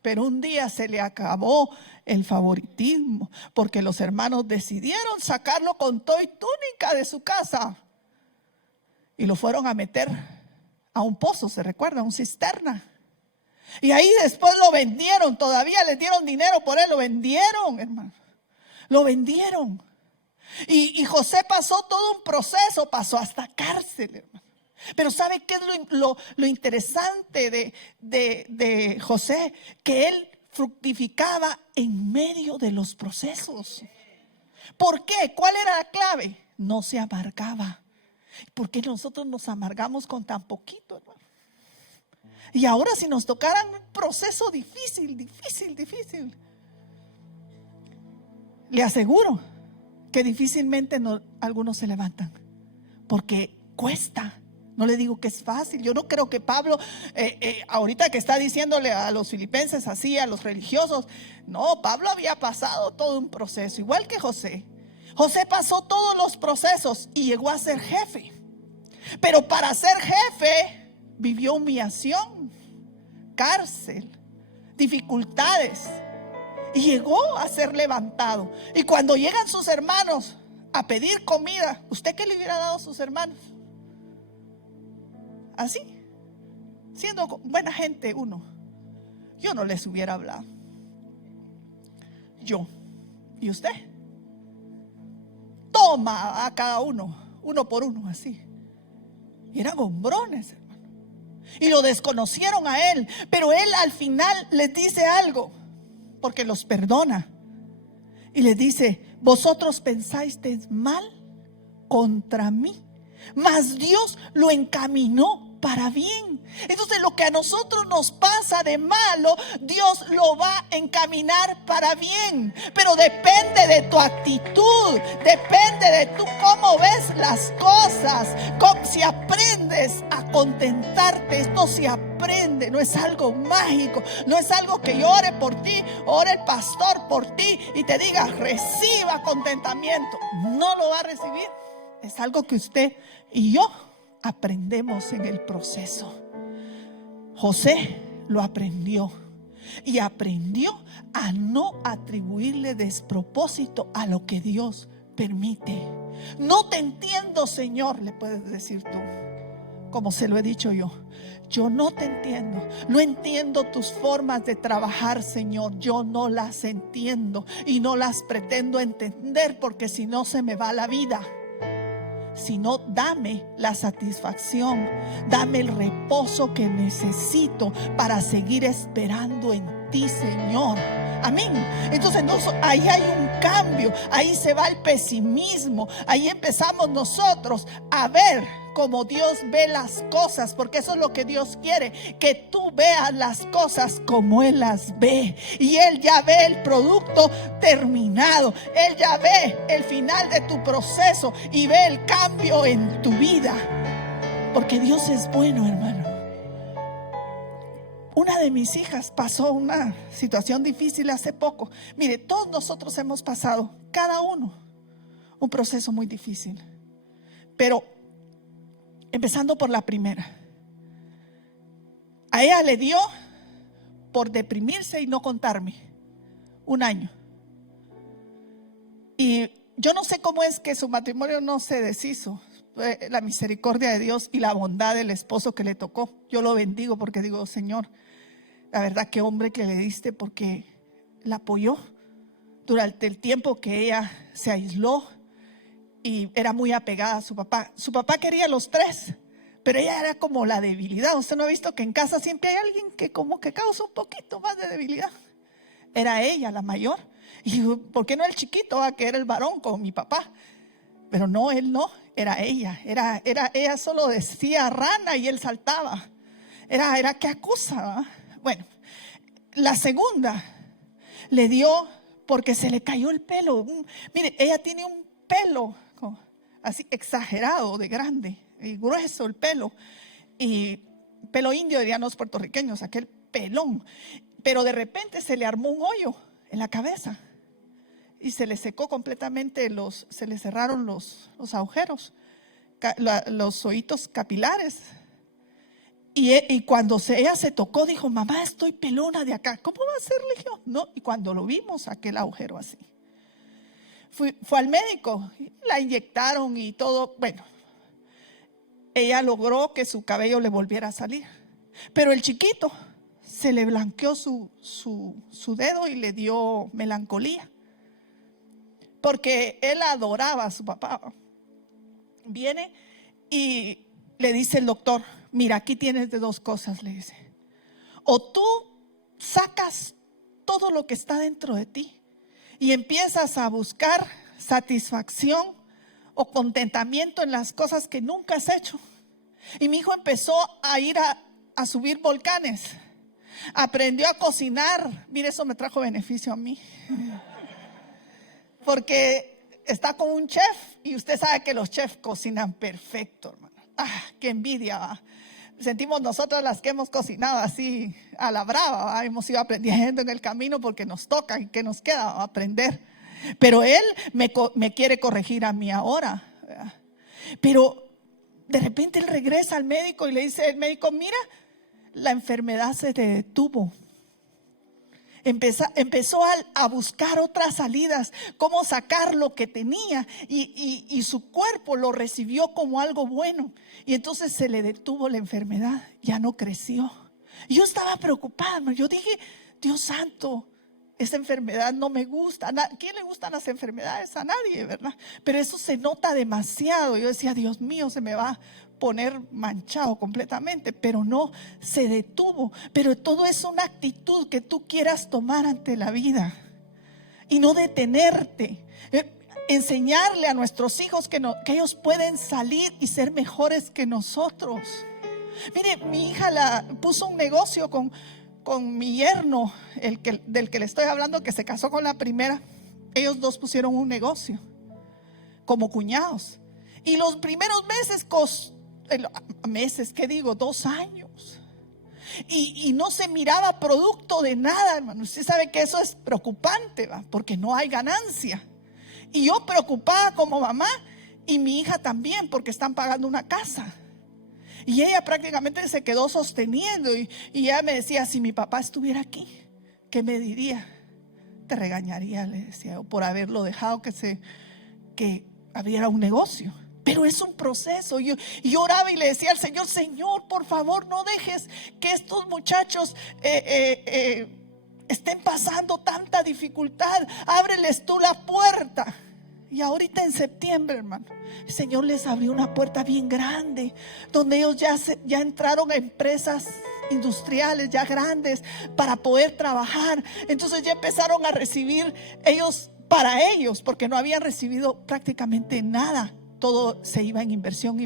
Pero un día se le acabó el favoritismo, porque los hermanos decidieron sacarlo con toda y túnica de su casa y lo fueron a meter a un pozo, ¿se recuerda? Un cisterna. Y ahí después lo vendieron, todavía les dieron dinero por él, lo vendieron, hermano. Lo vendieron. Y José pasó todo un proceso, pasó hasta cárcel, hermano. Pero ¿sabe qué es lo interesante de José? Que él fructificaba en medio de los procesos. ¿Por qué? ¿Cuál era la clave? No se amargaba. ¿Por qué nosotros nos amargamos con tan poquito, hermano? Y ahora si nos tocara un proceso difícil, le aseguro que difícilmente algunos se levantan, porque cuesta. No le digo que es fácil. Yo no creo que Pablo, ahorita que está diciéndole a los filipenses así, a los religiosos, no, Pablo había pasado todo un proceso, igual que José. José pasó todos los procesos y llegó a ser jefe. Pero para ser jefe vivió humillación, cárcel, dificultades, y llegó a ser levantado. Y cuando llegan sus hermanos a pedir comida, ¿usted qué le hubiera dado a sus hermanos? Así, siendo buena gente uno, yo no les hubiera hablado. Yo y usted, toma a cada uno por uno, así. Y eran hombrones, hermano, y lo desconocieron a él. Pero él al final les dice algo, porque los perdona, y les dice: vosotros pensáis mal contra mí, mas Dios lo encaminó para bien. Entonces lo que a nosotros nos pasa de malo, Dios lo va a encaminar para bien. Pero depende de tu actitud, depende de tú cómo ves las cosas, si aprendes a contentarte. Esto se aprende, no es algo mágico, no es algo que yo ore por ti, ore el pastor por ti y te diga reciba contentamiento. No lo va a recibir. Es algo que usted y yo aprendemos en el proceso. José lo aprendió, y aprendió a no atribuirle despropósito a lo que Dios permite. No te entiendo, Señor, le puedes decir tú, como se lo he dicho yo. Yo no te entiendo, no entiendo tus formas de trabajar, Señor. Yo no las entiendo y no las pretendo entender, porque si no se me va la vida. Sino dame la satisfacción, dame el reposo que necesito para seguir esperando en ti, Señor. Amén. Entonces ahí hay un cambio, ahí se va el pesimismo, ahí empezamos nosotros a ver como Dios ve las cosas, porque eso es lo que Dios quiere, que tú veas las cosas como Él las ve. Y Él ya ve el producto terminado, Él ya ve el final de tu proceso y ve el cambio en tu vida, porque Dios es bueno, hermano. Una de mis hijas pasó una situación difícil hace poco. Mire, todos nosotros hemos pasado, cada uno, un proceso muy difícil. Pero empezando por la primera, a ella le dio por deprimirse y no contarme 1 año. Y yo no sé cómo es que su matrimonio no se deshizo. La misericordia de Dios y la bondad del esposo que le tocó. Yo lo bendigo porque digo, Señor, la verdad qué hombre que le diste, porque la apoyó durante el tiempo que ella se aisló y era muy apegada a su papá. Su papá quería a los 3, pero ella era como la debilidad. ¿Usted no ha visto que en casa siempre hay alguien que como que causa un poquito más de debilidad? Era ella la mayor. Y ¿por qué no el chiquito, que era el varón como mi papá? Pero no, él no, era ella. Ella solo decía rana y él saltaba. Era que acusa. Bueno, la segunda le dio porque se le cayó el pelo. Mire, ella tiene un pelo así exagerado de grande y grueso el pelo. Y pelo indio dirían los puertorriqueños, aquel pelón. Pero de repente se le armó un hoyo en la cabeza. Y se le secó completamente, se le cerraron los agujeros, los hoyitos capilares. Y cuando ella se tocó, dijo, mamá, estoy pelona de acá. ¿Cómo va a ser, Legión? No, y cuando lo vimos, aquel agujero así. Fue al médico, la inyectaron y todo. Bueno, ella logró que su cabello le volviera a salir. Pero el chiquito se le blanqueó su dedo y le dio melancolía. Porque él adoraba a su papá. Viene y le dice el doctor, mira, aquí tienes de 2 cosas, le dice. O tú sacas todo lo que está dentro de ti y empiezas a buscar satisfacción o contentamiento en las cosas que nunca has hecho. Y mi hijo empezó a ir a subir volcanes. Aprendió a cocinar. Mire, eso me trajo beneficio a mí. Porque está con un chef y usted sabe que los chefs cocinan perfecto, hermano. Qué envidia, ¿va? Sentimos nosotras las que hemos cocinado así a la brava, ¿va? Hemos ido aprendiendo en el camino porque nos toca y que nos queda aprender. Pero él me quiere corregir a mí ahora, ¿verdad? Pero de repente él regresa al médico y le dice el médico, mira, la enfermedad se detuvo. Empezó a buscar otras salidas, cómo sacar lo que tenía, y su cuerpo lo recibió como algo bueno. Y entonces se le detuvo la enfermedad, ya no creció. Y yo estaba preocupada, yo dije, Dios santo, esa enfermedad no me gusta. ¿A quién le gustan las enfermedades? A nadie, ¿verdad? Pero eso se nota demasiado. Yo decía, Dios mío, se me va a poner manchado completamente, pero no, se detuvo. Pero todo es una actitud que tú quieras tomar ante la vida y no detenerte. Enseñarle a nuestros hijos que ellos pueden salir y ser mejores que nosotros. Mire, mi hija puso un negocio con mi yerno, del que le estoy hablando, que se casó con la primera. Ellos 2 pusieron un negocio como cuñados. Y los primeros meses, ¿qué digo? 2 años. Y no se miraba producto de nada, hermano. Usted sabe que eso es preocupante, ¿va? Porque no hay ganancia. Y yo preocupada como mamá, y mi hija también, porque están pagando una casa. Y ella prácticamente se quedó sosteniendo. Y ella me decía, si mi papá estuviera aquí, ¿qué me diría? Te regañaría, le decía yo, por haberlo dejado que abriera un negocio. Pero es un proceso. Yo oraba y le decía al Señor, Señor, por favor, no dejes que estos muchachos estén pasando tanta dificultad. Ábreles tú la puerta. Y ahorita en septiembre, hermano, el Señor les abrió una puerta bien grande, donde ellos ya entraron a empresas industriales ya grandes para poder trabajar. Entonces ya empezaron a recibir para ellos, porque no habían recibido prácticamente nada. Todo se iba en inversión. Y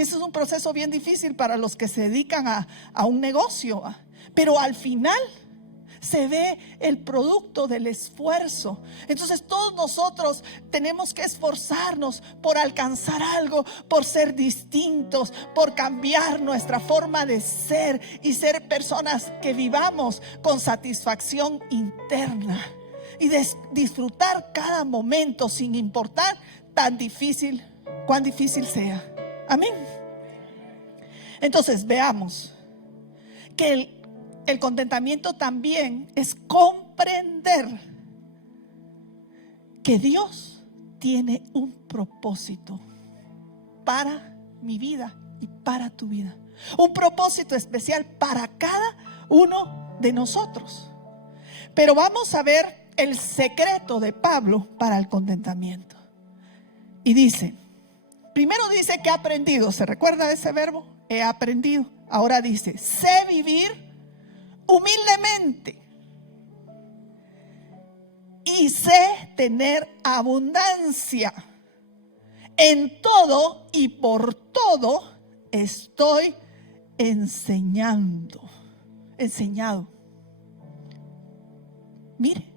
eso es un proceso bien difícil para los que se dedican a un negocio. Pero al final se ve el producto del esfuerzo. Entonces todos nosotros tenemos que esforzarnos por alcanzar algo, por ser distintos, por cambiar nuestra forma de ser y ser personas que vivamos con satisfacción interna y disfrutar cada momento sin importar cuán difícil sea. Amén. Entonces veamos que el contentamiento también es compartir comprender que Dios tiene un propósito para mi vida y para tu vida. Un propósito especial para cada uno de nosotros. Pero vamos a ver el secreto de Pablo para el contentamiento. Y dice, primero dice que ha aprendido. ¿Se recuerda ese verbo? He aprendido. Ahora dice, sé vivir humildemente y sé tener abundancia. En todo y por todo estoy enseñado. Mire,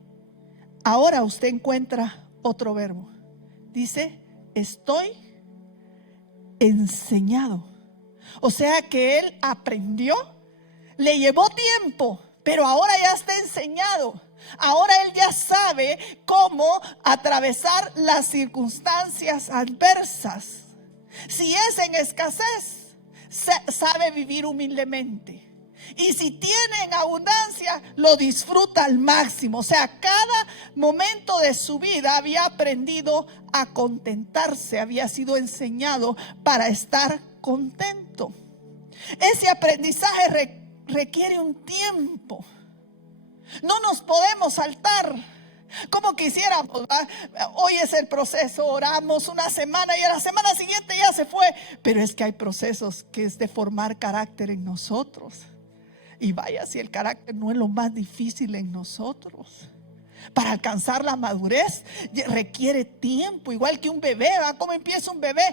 ahora usted encuentra otro verbo. Dice, estoy enseñado. O sea que él aprendió, le llevó tiempo, pero ahora ya está enseñado. Ahora él ya sabe cómo atravesar las circunstancias adversas. Si es en escasez, sabe vivir humildemente. Y si tiene en abundancia, lo disfruta al máximo. O sea, cada momento de su vida había aprendido a contentarse, había sido enseñado para estar contento. Ese aprendizaje requiere un tiempo. No nos podemos saltar como quisiéramos, ¿verdad? Hoy es el proceso, oramos una semana y a la semana siguiente ya se fue. Pero es que hay procesos que es de formar carácter en nosotros. Y vaya si el carácter no es lo más difícil en nosotros. Para alcanzar la madurez requiere tiempo, igual que un bebé. ¿Va? ¿Cómo empieza un bebé?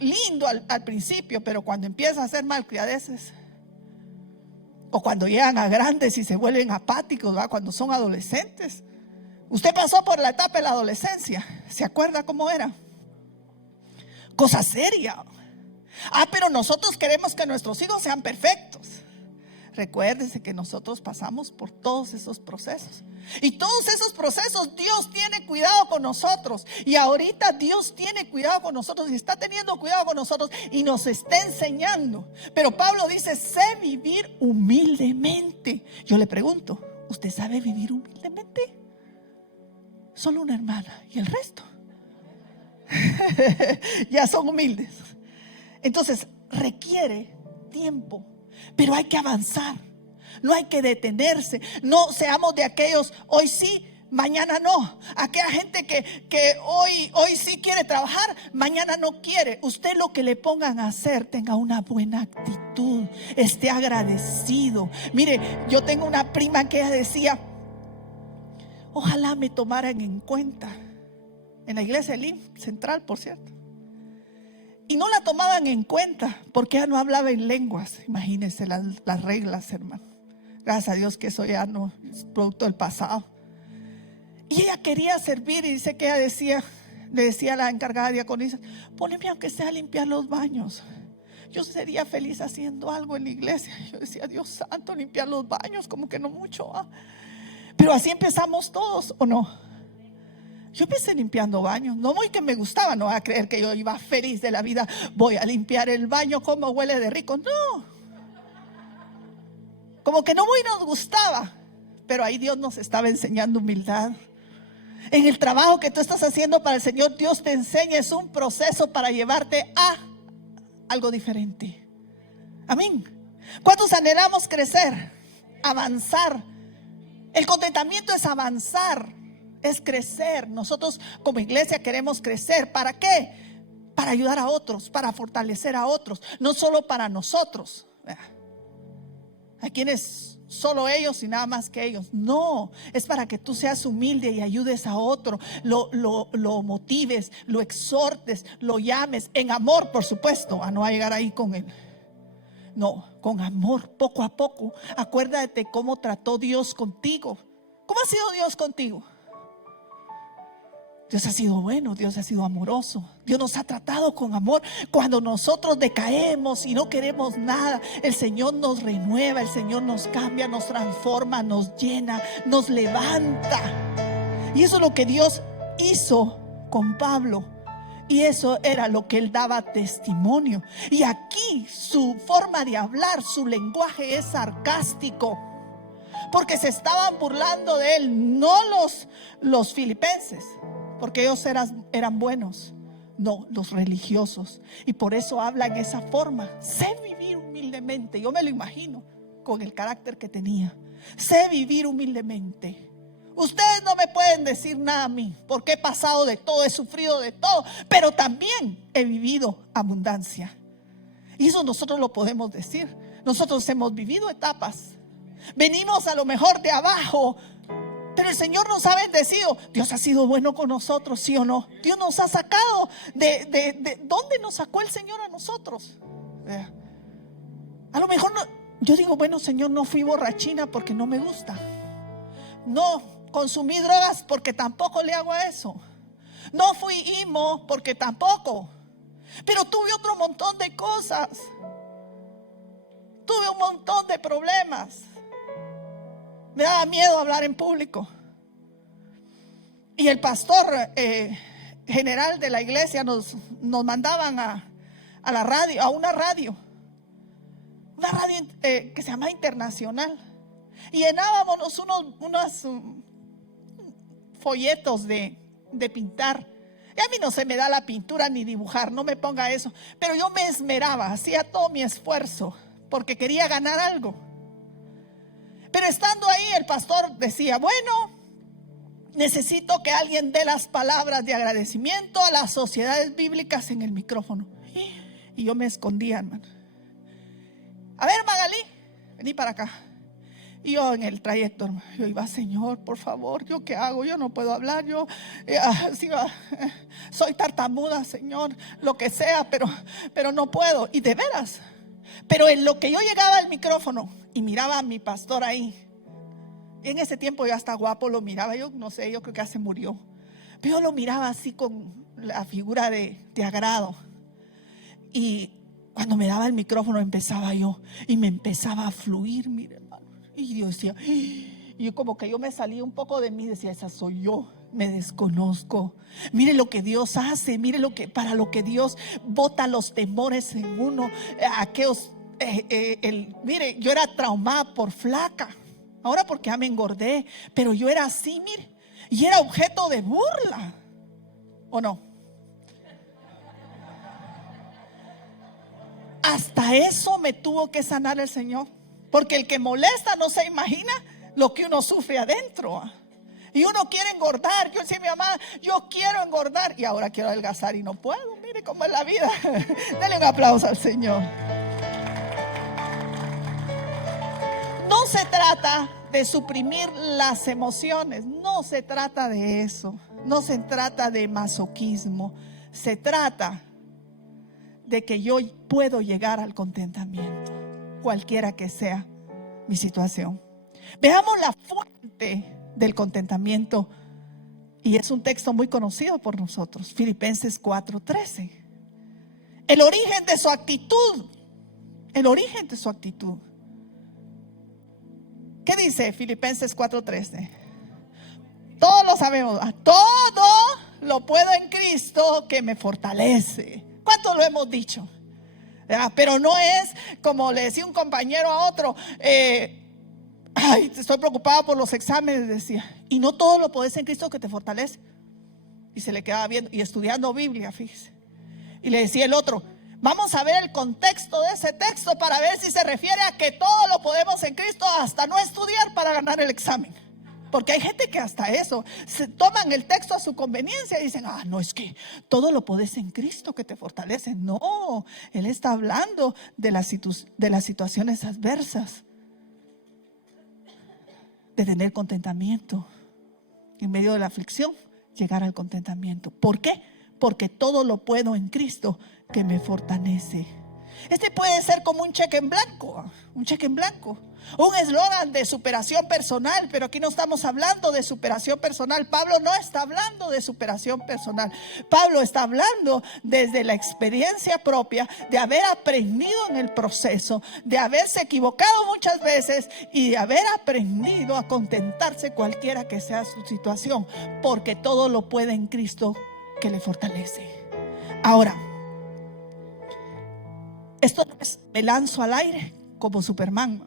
Lindo al principio, pero cuando empieza a hacer malcriadeces, o cuando llegan a grandes y se vuelven apáticos, ¿va? Cuando son adolescentes. Usted pasó por la etapa de la adolescencia. ¿Se acuerda cómo era? Cosa seria. Pero nosotros queremos que nuestros hijos sean perfectos. Recuérdese que nosotros pasamos por todos esos procesos. Y todos esos procesos Dios tiene cuidado con nosotros. Y ahorita Dios tiene cuidado con nosotros y está teniendo cuidado con nosotros y nos está enseñando. Pero Pablo dice, sé vivir humildemente. Yo le pregunto, ¿usted sabe vivir humildemente? Solo una hermana y el resto ya son humildes. Entonces requiere tiempo. Pero hay que avanzar, no hay que detenerse. No seamos de aquellos, hoy sí, mañana no. Aquella gente que hoy sí quiere trabajar, mañana no quiere. Usted lo que le pongan a hacer, tenga una buena actitud, esté agradecido. Mire, yo tengo una prima que ella decía, ojalá me tomaran en cuenta. En la iglesia del IM Central, por cierto. Y no la tomaban en cuenta porque ella no hablaba en lenguas. Imagínense las reglas, hermano. Gracias a Dios que eso ya no es producto del pasado. Y ella quería servir y dice que ella le decía a la encargada de diaconisa, poneme aunque sea a limpiar los baños. Yo sería feliz haciendo algo en la iglesia. Yo decía, Dios santo, limpiar los baños, como que no mucho. Pero así empezamos todos, ¿o no? Yo empecé limpiando baños, no muy que me gustaba, no va a creer que yo iba feliz de la vida, voy a limpiar el baño, como huele de rico, no. Como que no muy nos gustaba, pero ahí Dios nos estaba enseñando humildad. En el trabajo que tú estás haciendo para el Señor, Dios te enseña, es un proceso para llevarte a algo diferente. Amén. ¿Cuántos anhelamos crecer? Avanzar. El contentamiento es avanzar. Es crecer. Nosotros como iglesia queremos crecer. ¿Para qué? Para ayudar a otros, para fortalecer a otros, no solo para nosotros. Hay quienes solo ellos y nada más que ellos. No, es para que tú seas humilde y ayudes a otro, lo motives, lo exhortes, lo llames en amor, por supuesto, a no llegar ahí con él. No, con amor, poco a poco. Acuérdate cómo trató Dios contigo. ¿Cómo ha sido Dios contigo? Dios ha sido bueno, Dios ha sido amoroso. Dios nos ha tratado con amor. Cuando nosotros decaemos y no queremos nada, el Señor nos renueva, el Señor nos cambia, nos transforma, nos llena, nos levanta. Y eso es lo que Dios hizo con Pablo. Y eso era lo que él daba testimonio. Y aquí su forma de hablar, su lenguaje es sarcástico. porque se estaban burlando de él, no los filipenses, porque ellos eran buenos, no, los religiosos. Y por eso habla en esa forma: sé vivir humildemente. Yo me lo imagino con el carácter que tenía. Sé vivir humildemente. Ustedes no me pueden decir nada a mí, porque he pasado de todo, he sufrido de todo, pero también he vivido abundancia. Y eso nosotros lo podemos decir. Nosotros hemos vivido etapas. Venimos a lo mejor de abajo, pero el Señor nos ha bendecido. Dios ha sido bueno con nosotros, ¿sí o no? Dios nos ha sacado de ¿dónde nos sacó el Señor a nosotros? A lo mejor no, yo digo, bueno, Señor, no fui borrachina porque no me gusta. No consumí drogas porque tampoco le hago a eso. No fui imo porque tampoco. Pero tuve otro montón de cosas. Tuve un montón de problemas. Me daba miedo hablar en público. Y el pastor general de la iglesia nos mandaban a la radio, a una radio que se llama Internacional. Y llenábamos unos folletos de pintar. Y a mí no se me da la pintura ni dibujar, no me ponga eso. Pero yo me esmeraba, hacía todo mi esfuerzo porque quería ganar algo. Pero estando ahí, el pastor decía, bueno, necesito que alguien dé las palabras de agradecimiento a las sociedades bíblicas en el micrófono. Y yo me escondía, hermano. A ver, Magalí, vení para acá. Y yo en el trayecto, hermano, yo iba, Señor, por favor, ¿yo qué hago? Yo no puedo hablar, yo soy tartamuda, Señor, lo que sea, pero no puedo. Y de veras, pero en lo que yo llegaba al micrófono y miraba a mi pastor ahí, en ese tiempo yo hasta guapo lo miraba, yo no sé, yo creo que ya se murió, pero yo lo miraba así con la figura de agrado. Y cuando me daba el micrófono empezaba yo y me empezaba a fluir, mire, hermano. Y yo decía, y yo como que yo me salía un poco de mí, decía, esa soy yo, me desconozco. Mire lo que Dios hace, mire para lo que Dios bota los temores en uno. Aquellos, mire, yo era traumada por flaca, ahora porque ya me engordé, pero yo era así, mire, y era objeto de burla, ¿o no? Hasta eso me tuvo que sanar el Señor, porque el que molesta no se imagina lo que uno sufre adentro. Y uno quiere engordar. Yo decía a mi mamá, yo quiero engordar y ahora quiero adelgazar y no puedo. Mire cómo es la vida. Dale un aplauso al Señor. No se trata de suprimir las emociones, no se trata de eso, no se trata de masoquismo, se trata de que yo puedo llegar al contentamiento, cualquiera que sea mi situación. Veamos la fuente del contentamiento, y es un texto muy conocido por nosotros, Filipenses 4:13. El origen de su actitud, el origen de su actitud. ¿Qué dice Filipenses 4:13? Todos lo sabemos, todo lo puedo en Cristo que me fortalece. ¿Cuánto lo hemos dicho? Pero no es como le decía un compañero a otro, estoy preocupado por los exámenes, decía, y no todo lo podés en Cristo que te fortalece. Y se le quedaba viendo y estudiando Biblia, fíjese. Y le decía el otro, vamos a ver el contexto de ese texto para ver si se refiere a que todo lo podemos en Cristo, hasta no estudiar para ganar el examen. Porque hay gente que hasta eso, se toman el texto a su conveniencia y dicen, no, es que todo lo podés en Cristo que te fortalece. No, Él está hablando de las situaciones adversas, de tener contentamiento. En medio de la aflicción, llegar al contentamiento. ¿Por qué? Porque todo lo puedo en Cristo que me fortalece. Este puede ser como un cheque en blanco, un eslogan de superación personal, pero aquí no estamos hablando de superación personal. Pablo no está hablando de superación personal. Pablo está hablando desde la experiencia propia, de haber aprendido en el proceso, de haberse equivocado muchas veces y de haber aprendido a contentarse cualquiera que sea su situación, porque todo lo puede en Cristo que le fortalece. Ahora, esto no es me lanzo al aire como Superman.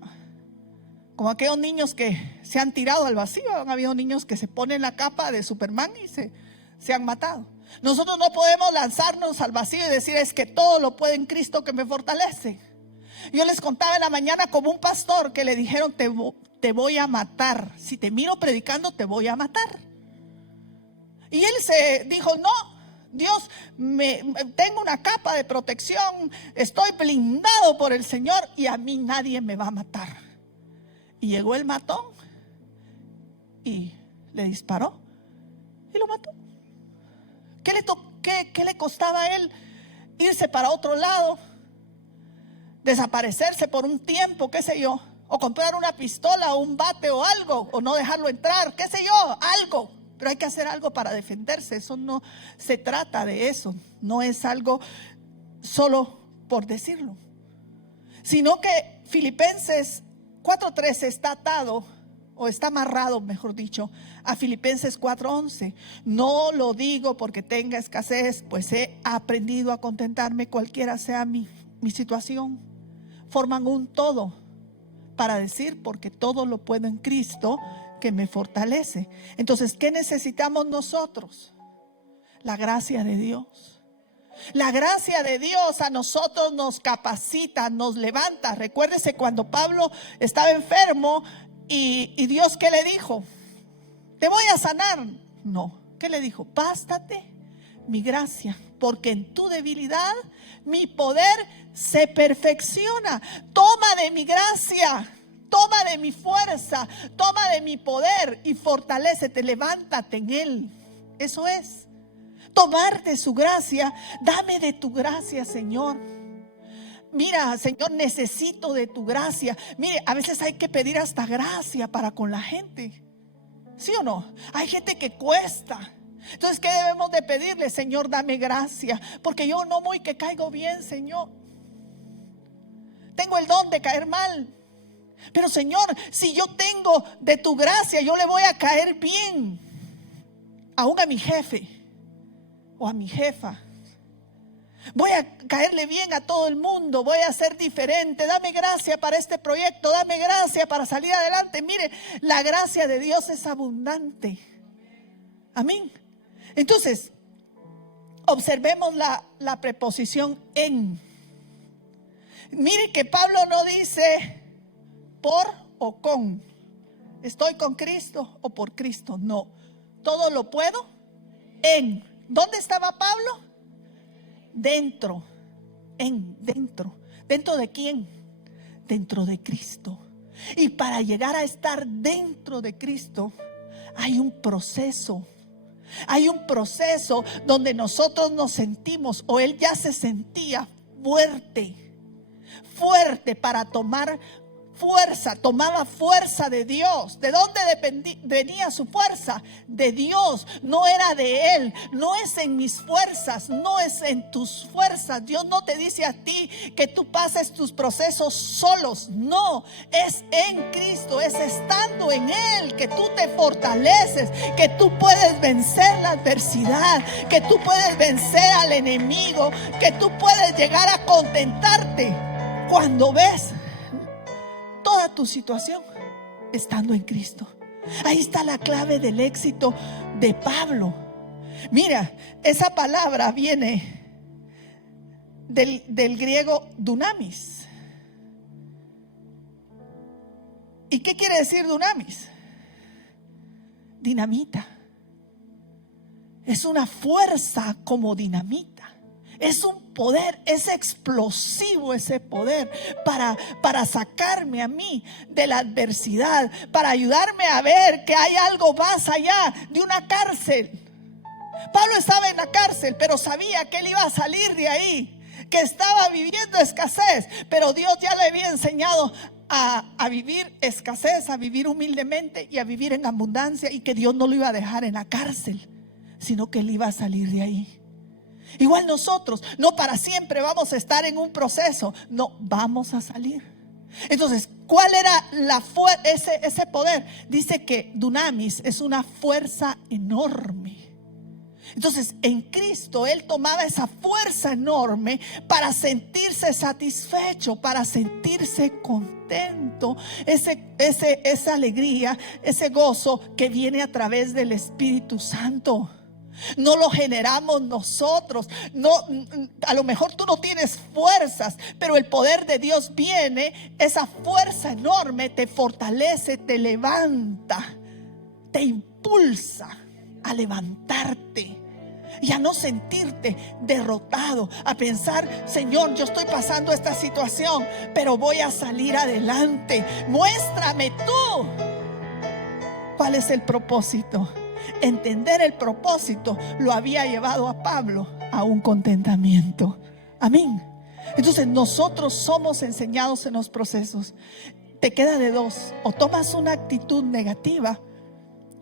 Como aquellos niños que se han tirado al vacío. Han habido niños que se ponen la capa de Superman y se han matado. Nosotros no podemos lanzarnos al vacío y decir: es que todo lo puedo en Cristo que me fortalece. Yo les contaba en la mañana como un pastor que le dijeron: te voy a matar. Si te miro predicando, te voy a matar. Y él se dijo: no, Dios, tengo una capa de protección, estoy blindado por el Señor y a mí nadie me va a matar. Y llegó el matón y le disparó y lo mató. ¿Qué le costaba a él irse para otro lado? Desaparecerse por un tiempo, qué sé yo, o comprar una pistola o un bate o algo, o no dejarlo entrar, qué sé yo, algo. Pero hay que hacer algo para defenderse. Eso no se trata de eso. No es algo solo por decirlo, sino que Filipenses 4:13 está atado, o está amarrado, mejor dicho, a Filipenses 4:11. No lo digo porque tenga escasez, pues he aprendido a contentarme cualquiera sea mi situación. Forman un todo para decir: porque todo lo puedo en Cristo que me fortalece. Entonces, ¿qué necesitamos nosotros? La gracia de Dios. La gracia de Dios a nosotros nos capacita, nos levanta. Recuérdese cuando Pablo estaba enfermo y Dios, ¿qué le dijo? ¿Te voy a sanar? No. ¿Qué le dijo? Bástate mi gracia, porque en tu debilidad mi poder se perfecciona. Toma de mi gracia, toma de mi fuerza, toma de mi poder y fortalécete, levántate en Él. Eso es tomar de su gracia. Dame de tu gracia, Señor. Mira, Señor, necesito de tu gracia. Mire, a veces hay que pedir hasta gracia para con la gente. ¿Sí o no? Hay gente que cuesta. Entonces, ¿qué debemos de pedirle? Señor, dame gracia, porque yo no muy que caigo bien, Señor. Tengo el don de caer mal. Pero Señor, si yo tengo de tu gracia, yo le voy a caer bien. Aún a mi jefe o a mi jefa. Voy a caerle bien a todo el mundo. Voy a ser diferente. Dame gracia para este proyecto. Dame gracia para salir adelante. Mire, la gracia de Dios es abundante. Amén. Entonces, observemos la preposición en. Mire que Pablo no dice por o con. Estoy con Cristo o por Cristo. No. Todo lo puedo en. ¿Dónde estaba Pablo? Dentro. Dentro. ¿Dentro de quién? Dentro de Cristo. Y para llegar a estar dentro de Cristo hay un proceso. Hay un proceso donde nosotros nos sentimos, o él ya se sentía fuerte para tomar fuerza, tomaba fuerza de Dios. ¿De dónde venía su fuerza? De Dios. No era de él, no es en mis fuerzas, no es en tus fuerzas. Dios no te dice a ti que tú pases tus procesos solos, no, es en Cristo, es estando en él que tú te fortaleces, que tú puedes vencer la adversidad, que tú puedes vencer al enemigo, que tú puedes llegar a contentarte cuando ves toda tu situación estando en Cristo. Ahí está la clave del éxito de Pablo. Mira, esa palabra viene del griego dunamis. ¿Y qué quiere decir dunamis? Dinamita. Es una fuerza como dinamita. Es un poder, es explosivo ese poder para sacarme a mí de la adversidad, para ayudarme a ver que hay algo más allá de una cárcel. Pablo estaba en la cárcel, pero sabía que él iba a salir de ahí, que estaba viviendo escasez, pero Dios ya le había enseñado a vivir escasez, a vivir humildemente y a vivir en abundancia, y que Dios no lo iba a dejar en la cárcel, sino que él iba a salir de ahí. Igual nosotros, no para siempre vamos a estar en un proceso, no, vamos a salir. Entonces, ¿cuál era ese poder? Dice que dunamis es una fuerza enorme. Entonces, en Cristo Él tomaba esa fuerza enorme para sentirse satisfecho, para sentirse contento. Esa alegría, ese gozo que viene a través del Espíritu Santo. No lo generamos nosotros. No, a lo mejor tú no tienes fuerzas, pero el poder de Dios viene. Esa fuerza enorme te fortalece, te levanta, te impulsa a levantarte y a no sentirte derrotado, a pensar: Señor, yo estoy pasando esta situación, pero voy a salir adelante. Muéstrame tú cuál es el propósito. Entender el propósito lo había llevado a Pablo a un contentamiento. Amén. Entonces nosotros somos enseñados en los procesos. Te queda de dos: o tomas una actitud negativa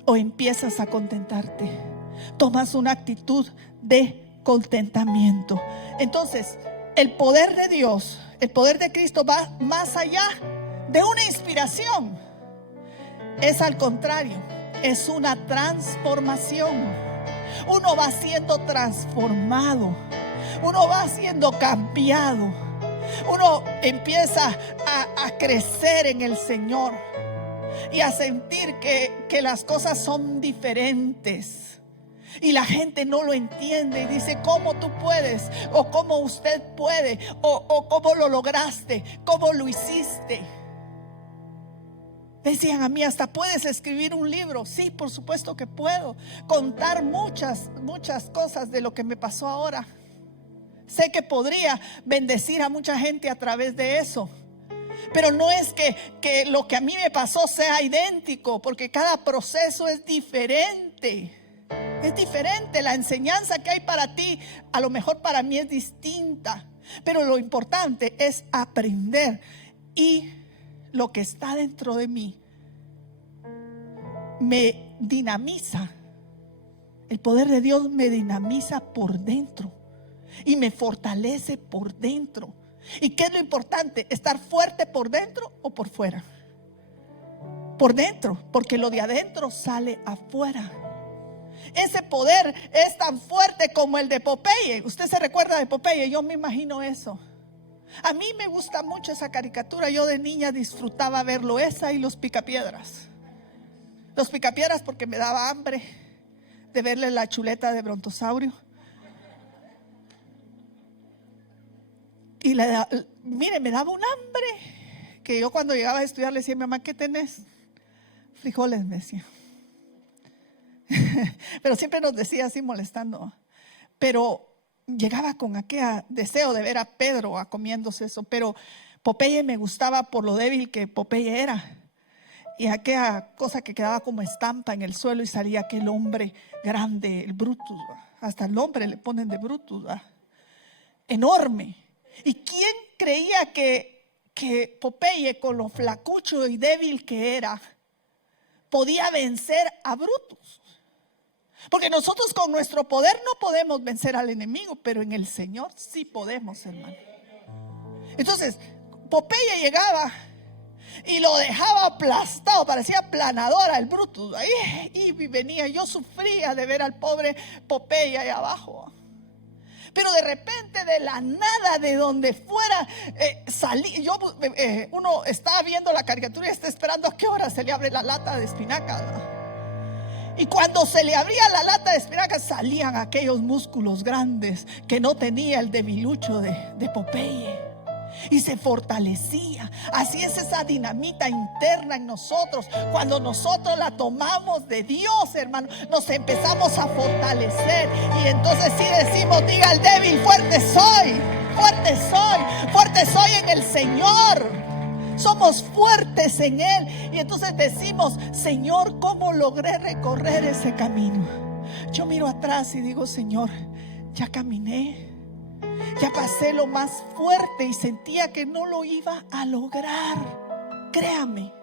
o empiezas a contentarte. Tomas una actitud de contentamiento. Entonces, el poder de Dios, el poder de Cristo va más allá de una inspiración. Es al contrario, es una transformación. Uno va siendo transformado, uno va siendo cambiado, uno empieza a crecer en el Señor y a sentir que las cosas son diferentes. Y la gente no lo entiende y dice: ¿cómo tú puedes? O ¿cómo usted puede? O ¿cómo lo lograste? ¿Cómo lo hiciste? Decían a mí: ¿hasta puedes escribir un libro? Sí, por supuesto que puedo. Contar muchas cosas de lo que me pasó ahora. Sé que podría bendecir a mucha gente a través de eso. Pero no es que lo que a mí me pasó sea idéntico, porque cada proceso es diferente. Es diferente. La enseñanza que hay para ti, a lo mejor para mí es distinta. Pero lo importante es aprender. Y lo que está dentro de mí me dinamiza. El poder de Dios me dinamiza por dentro y me fortalece por dentro. ¿Y qué es lo importante? ¿Estar fuerte por dentro o por fuera? Por dentro, porque lo de adentro sale afuera. Ese poder es tan fuerte como el de Popeye. ¿Usted se recuerda de Popeye? Yo me imagino eso. A mí me gusta mucho esa caricatura. Yo de niña disfrutaba verlo, esa y los Picapiedras. Los Picapiedras porque me daba hambre de verle la chuleta de brontosaurio. Y mire, me daba un hambre que yo cuando llegaba a estudiar le decía: mamá, ¿qué tenés? Frijoles, me decía. Pero siempre nos decía así molestando. Pero llegaba con aquel deseo de ver a Pedro comiéndose eso. Pero Popeye me gustaba por lo débil que Popeye era. Y aquella cosa que quedaba como estampa en el suelo y salía aquel hombre grande, el Brutus. Hasta el nombre le ponen de Brutus, enorme. ¿Y quién creía que Popeye, con lo flacucho y débil que era, podía vencer a Brutus? Porque nosotros con nuestro poder no podemos vencer al enemigo, pero en el Señor sí podemos, hermano. Entonces, Popeye llegaba y lo dejaba aplastado, parecía planadora el Brutus. Y venía, yo sufría de ver al pobre Popeye ahí abajo. Pero de repente, de la nada, de donde fuera, salí. Uno estaba viendo la caricatura y está esperando a qué hora se le abre la lata de espinaca, ¿no? Y cuando se le abría la lata de espinaca, salían aquellos músculos grandes que no tenía el debilucho de Popeye. Y se fortalecía. Así es esa dinamita interna en nosotros. Cuando nosotros la tomamos de Dios, hermano, nos empezamos a fortalecer. Y entonces sí decimos: diga el débil, fuerte soy, fuerte soy, fuerte soy en el Señor. Somos fuertes en Él. Y entonces decimos: Señor, ¿cómo logré recorrer ese camino? Yo miro atrás y digo: Señor, ya caminé, ya pasé lo más fuerte y sentía que no lo iba a lograr. Créame,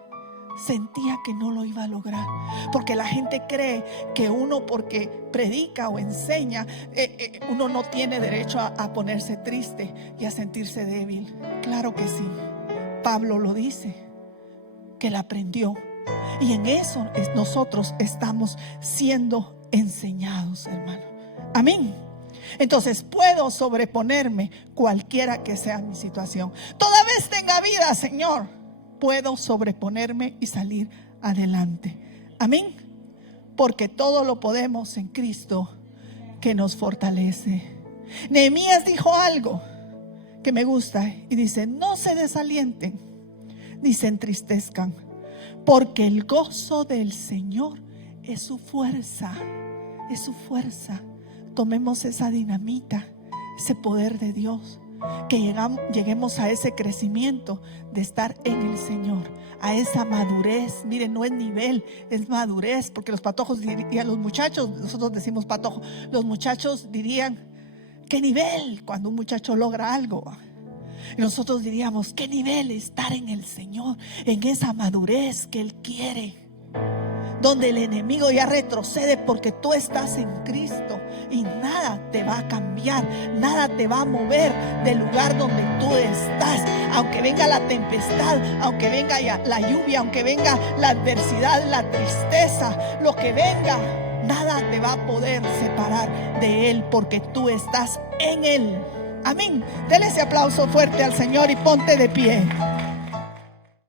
sentía que no lo iba a lograr. Porque la gente cree que uno, porque predica o enseña, uno no tiene derecho a ponerse triste y a sentirse débil. Claro que sí. Pablo lo dice, que él aprendió. Y en eso nosotros estamos siendo enseñados, hermano. Amén. Entonces puedo sobreponerme cualquiera que sea mi situación. Toda vez tenga vida, Señor, puedo sobreponerme y salir adelante. Amén. Porque todo lo podemos en Cristo que nos fortalece. Nehemías dijo algo que me gusta y dice: no se desalienten ni se entristezcan, porque el gozo del Señor es su fuerza. Es su fuerza. Tomemos esa dinamita, ese poder de Dios, que lleguemos a ese crecimiento de estar en el Señor, a esa madurez. Miren, no es nivel, es madurez, porque los patojos dirían, los muchachos, nosotros decimos patojo, los muchachos dirían: ¿qué nivel? Cuando un muchacho logra algo. Y nosotros diríamos: ¿qué nivel? Estar en el Señor, en esa madurez que Él quiere, donde el enemigo ya retrocede porque tú estás en Cristo y nada te va a cambiar, nada te va a mover del lugar donde tú estás. Aunque venga la tempestad, aunque venga la lluvia, aunque venga la adversidad, la tristeza, lo que venga, nada te va a poder separar de Él, porque tú estás en Él. Amén. Dele ese aplauso fuerte al Señor y ponte de pie.